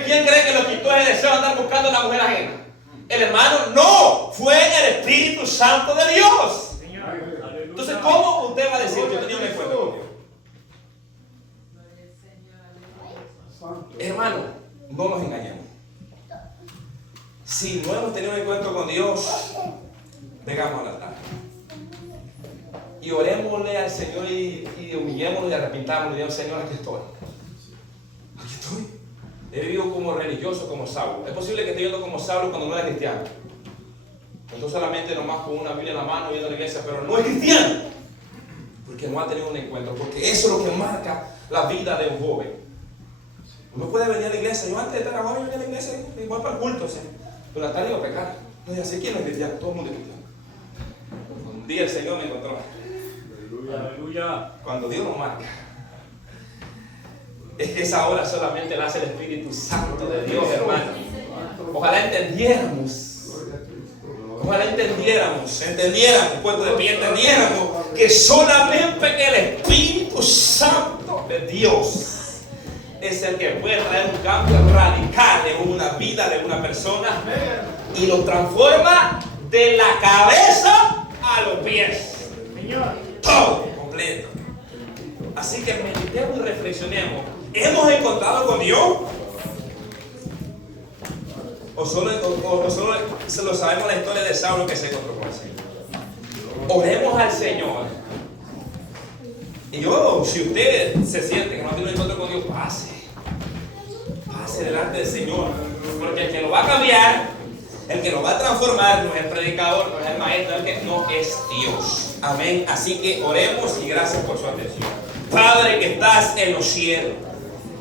¿Quién cree que lo quitó ese deseo de andar buscando a la mujer ajena? ¿El hermano? No, fue el Espíritu Santo de Dios. Entonces, ¿cómo usted va a decir que yo tenía un encuentro con Dios? Hermano, no nos engañemos. Si no hemos tenido un encuentro con Dios, vengamos al altar y orémosle al Señor y humillémonos y arrepintámonos y digamos: Señor, aquí estoy. Aquí estoy. He vivido como religioso, como Saulo. Es posible que esté yendo como Saulo cuando no era cristiano. Entonces solamente nomás con una Biblia en la mano yendo a la iglesia, pero no es cristiano. Porque no ha tenido un encuentro. Porque eso es lo que marca la vida de un joven. Uno puede venir a la iglesia. Yo antes de estar joven venía a la iglesia y voy para el culto. ¿Sí? Pero la tarde iba a pecar. No, ya sé quién no es cristiano. Todo el mundo es cristiano. Un día el Señor me encontró. Aleluya. Cuando Dios nos marca, es que esa obra solamente la hace el Espíritu Santo de Dios, hermano. Ojalá entendiéramos. Ojalá entendiéramos, puesto de pie, entendiéramos que solamente el Espíritu Santo de Dios es el que puede traer un cambio radical en una vida de una persona y lo transforma de la cabeza a los pies. Todo completo. Así que meditemos y reflexionemos. ¿Hemos encontrado con Dios? ¿O solo se lo sabemos la historia de Saulo que se encontró con el Señor? Oremos al Señor. Y yo, si usted se siente que no tiene un encuentro con Dios, pase delante del Señor. Porque el que lo va a cambiar, El que nos va a transformar no es el predicador, no es el maestro, no es Dios. Amén. Así que oremos y gracias por su atención. Padre que estás en los cielos,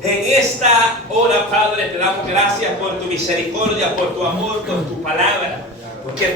en esta hora, Padre, te damos gracias por tu misericordia, por tu amor, por tu palabra. Porque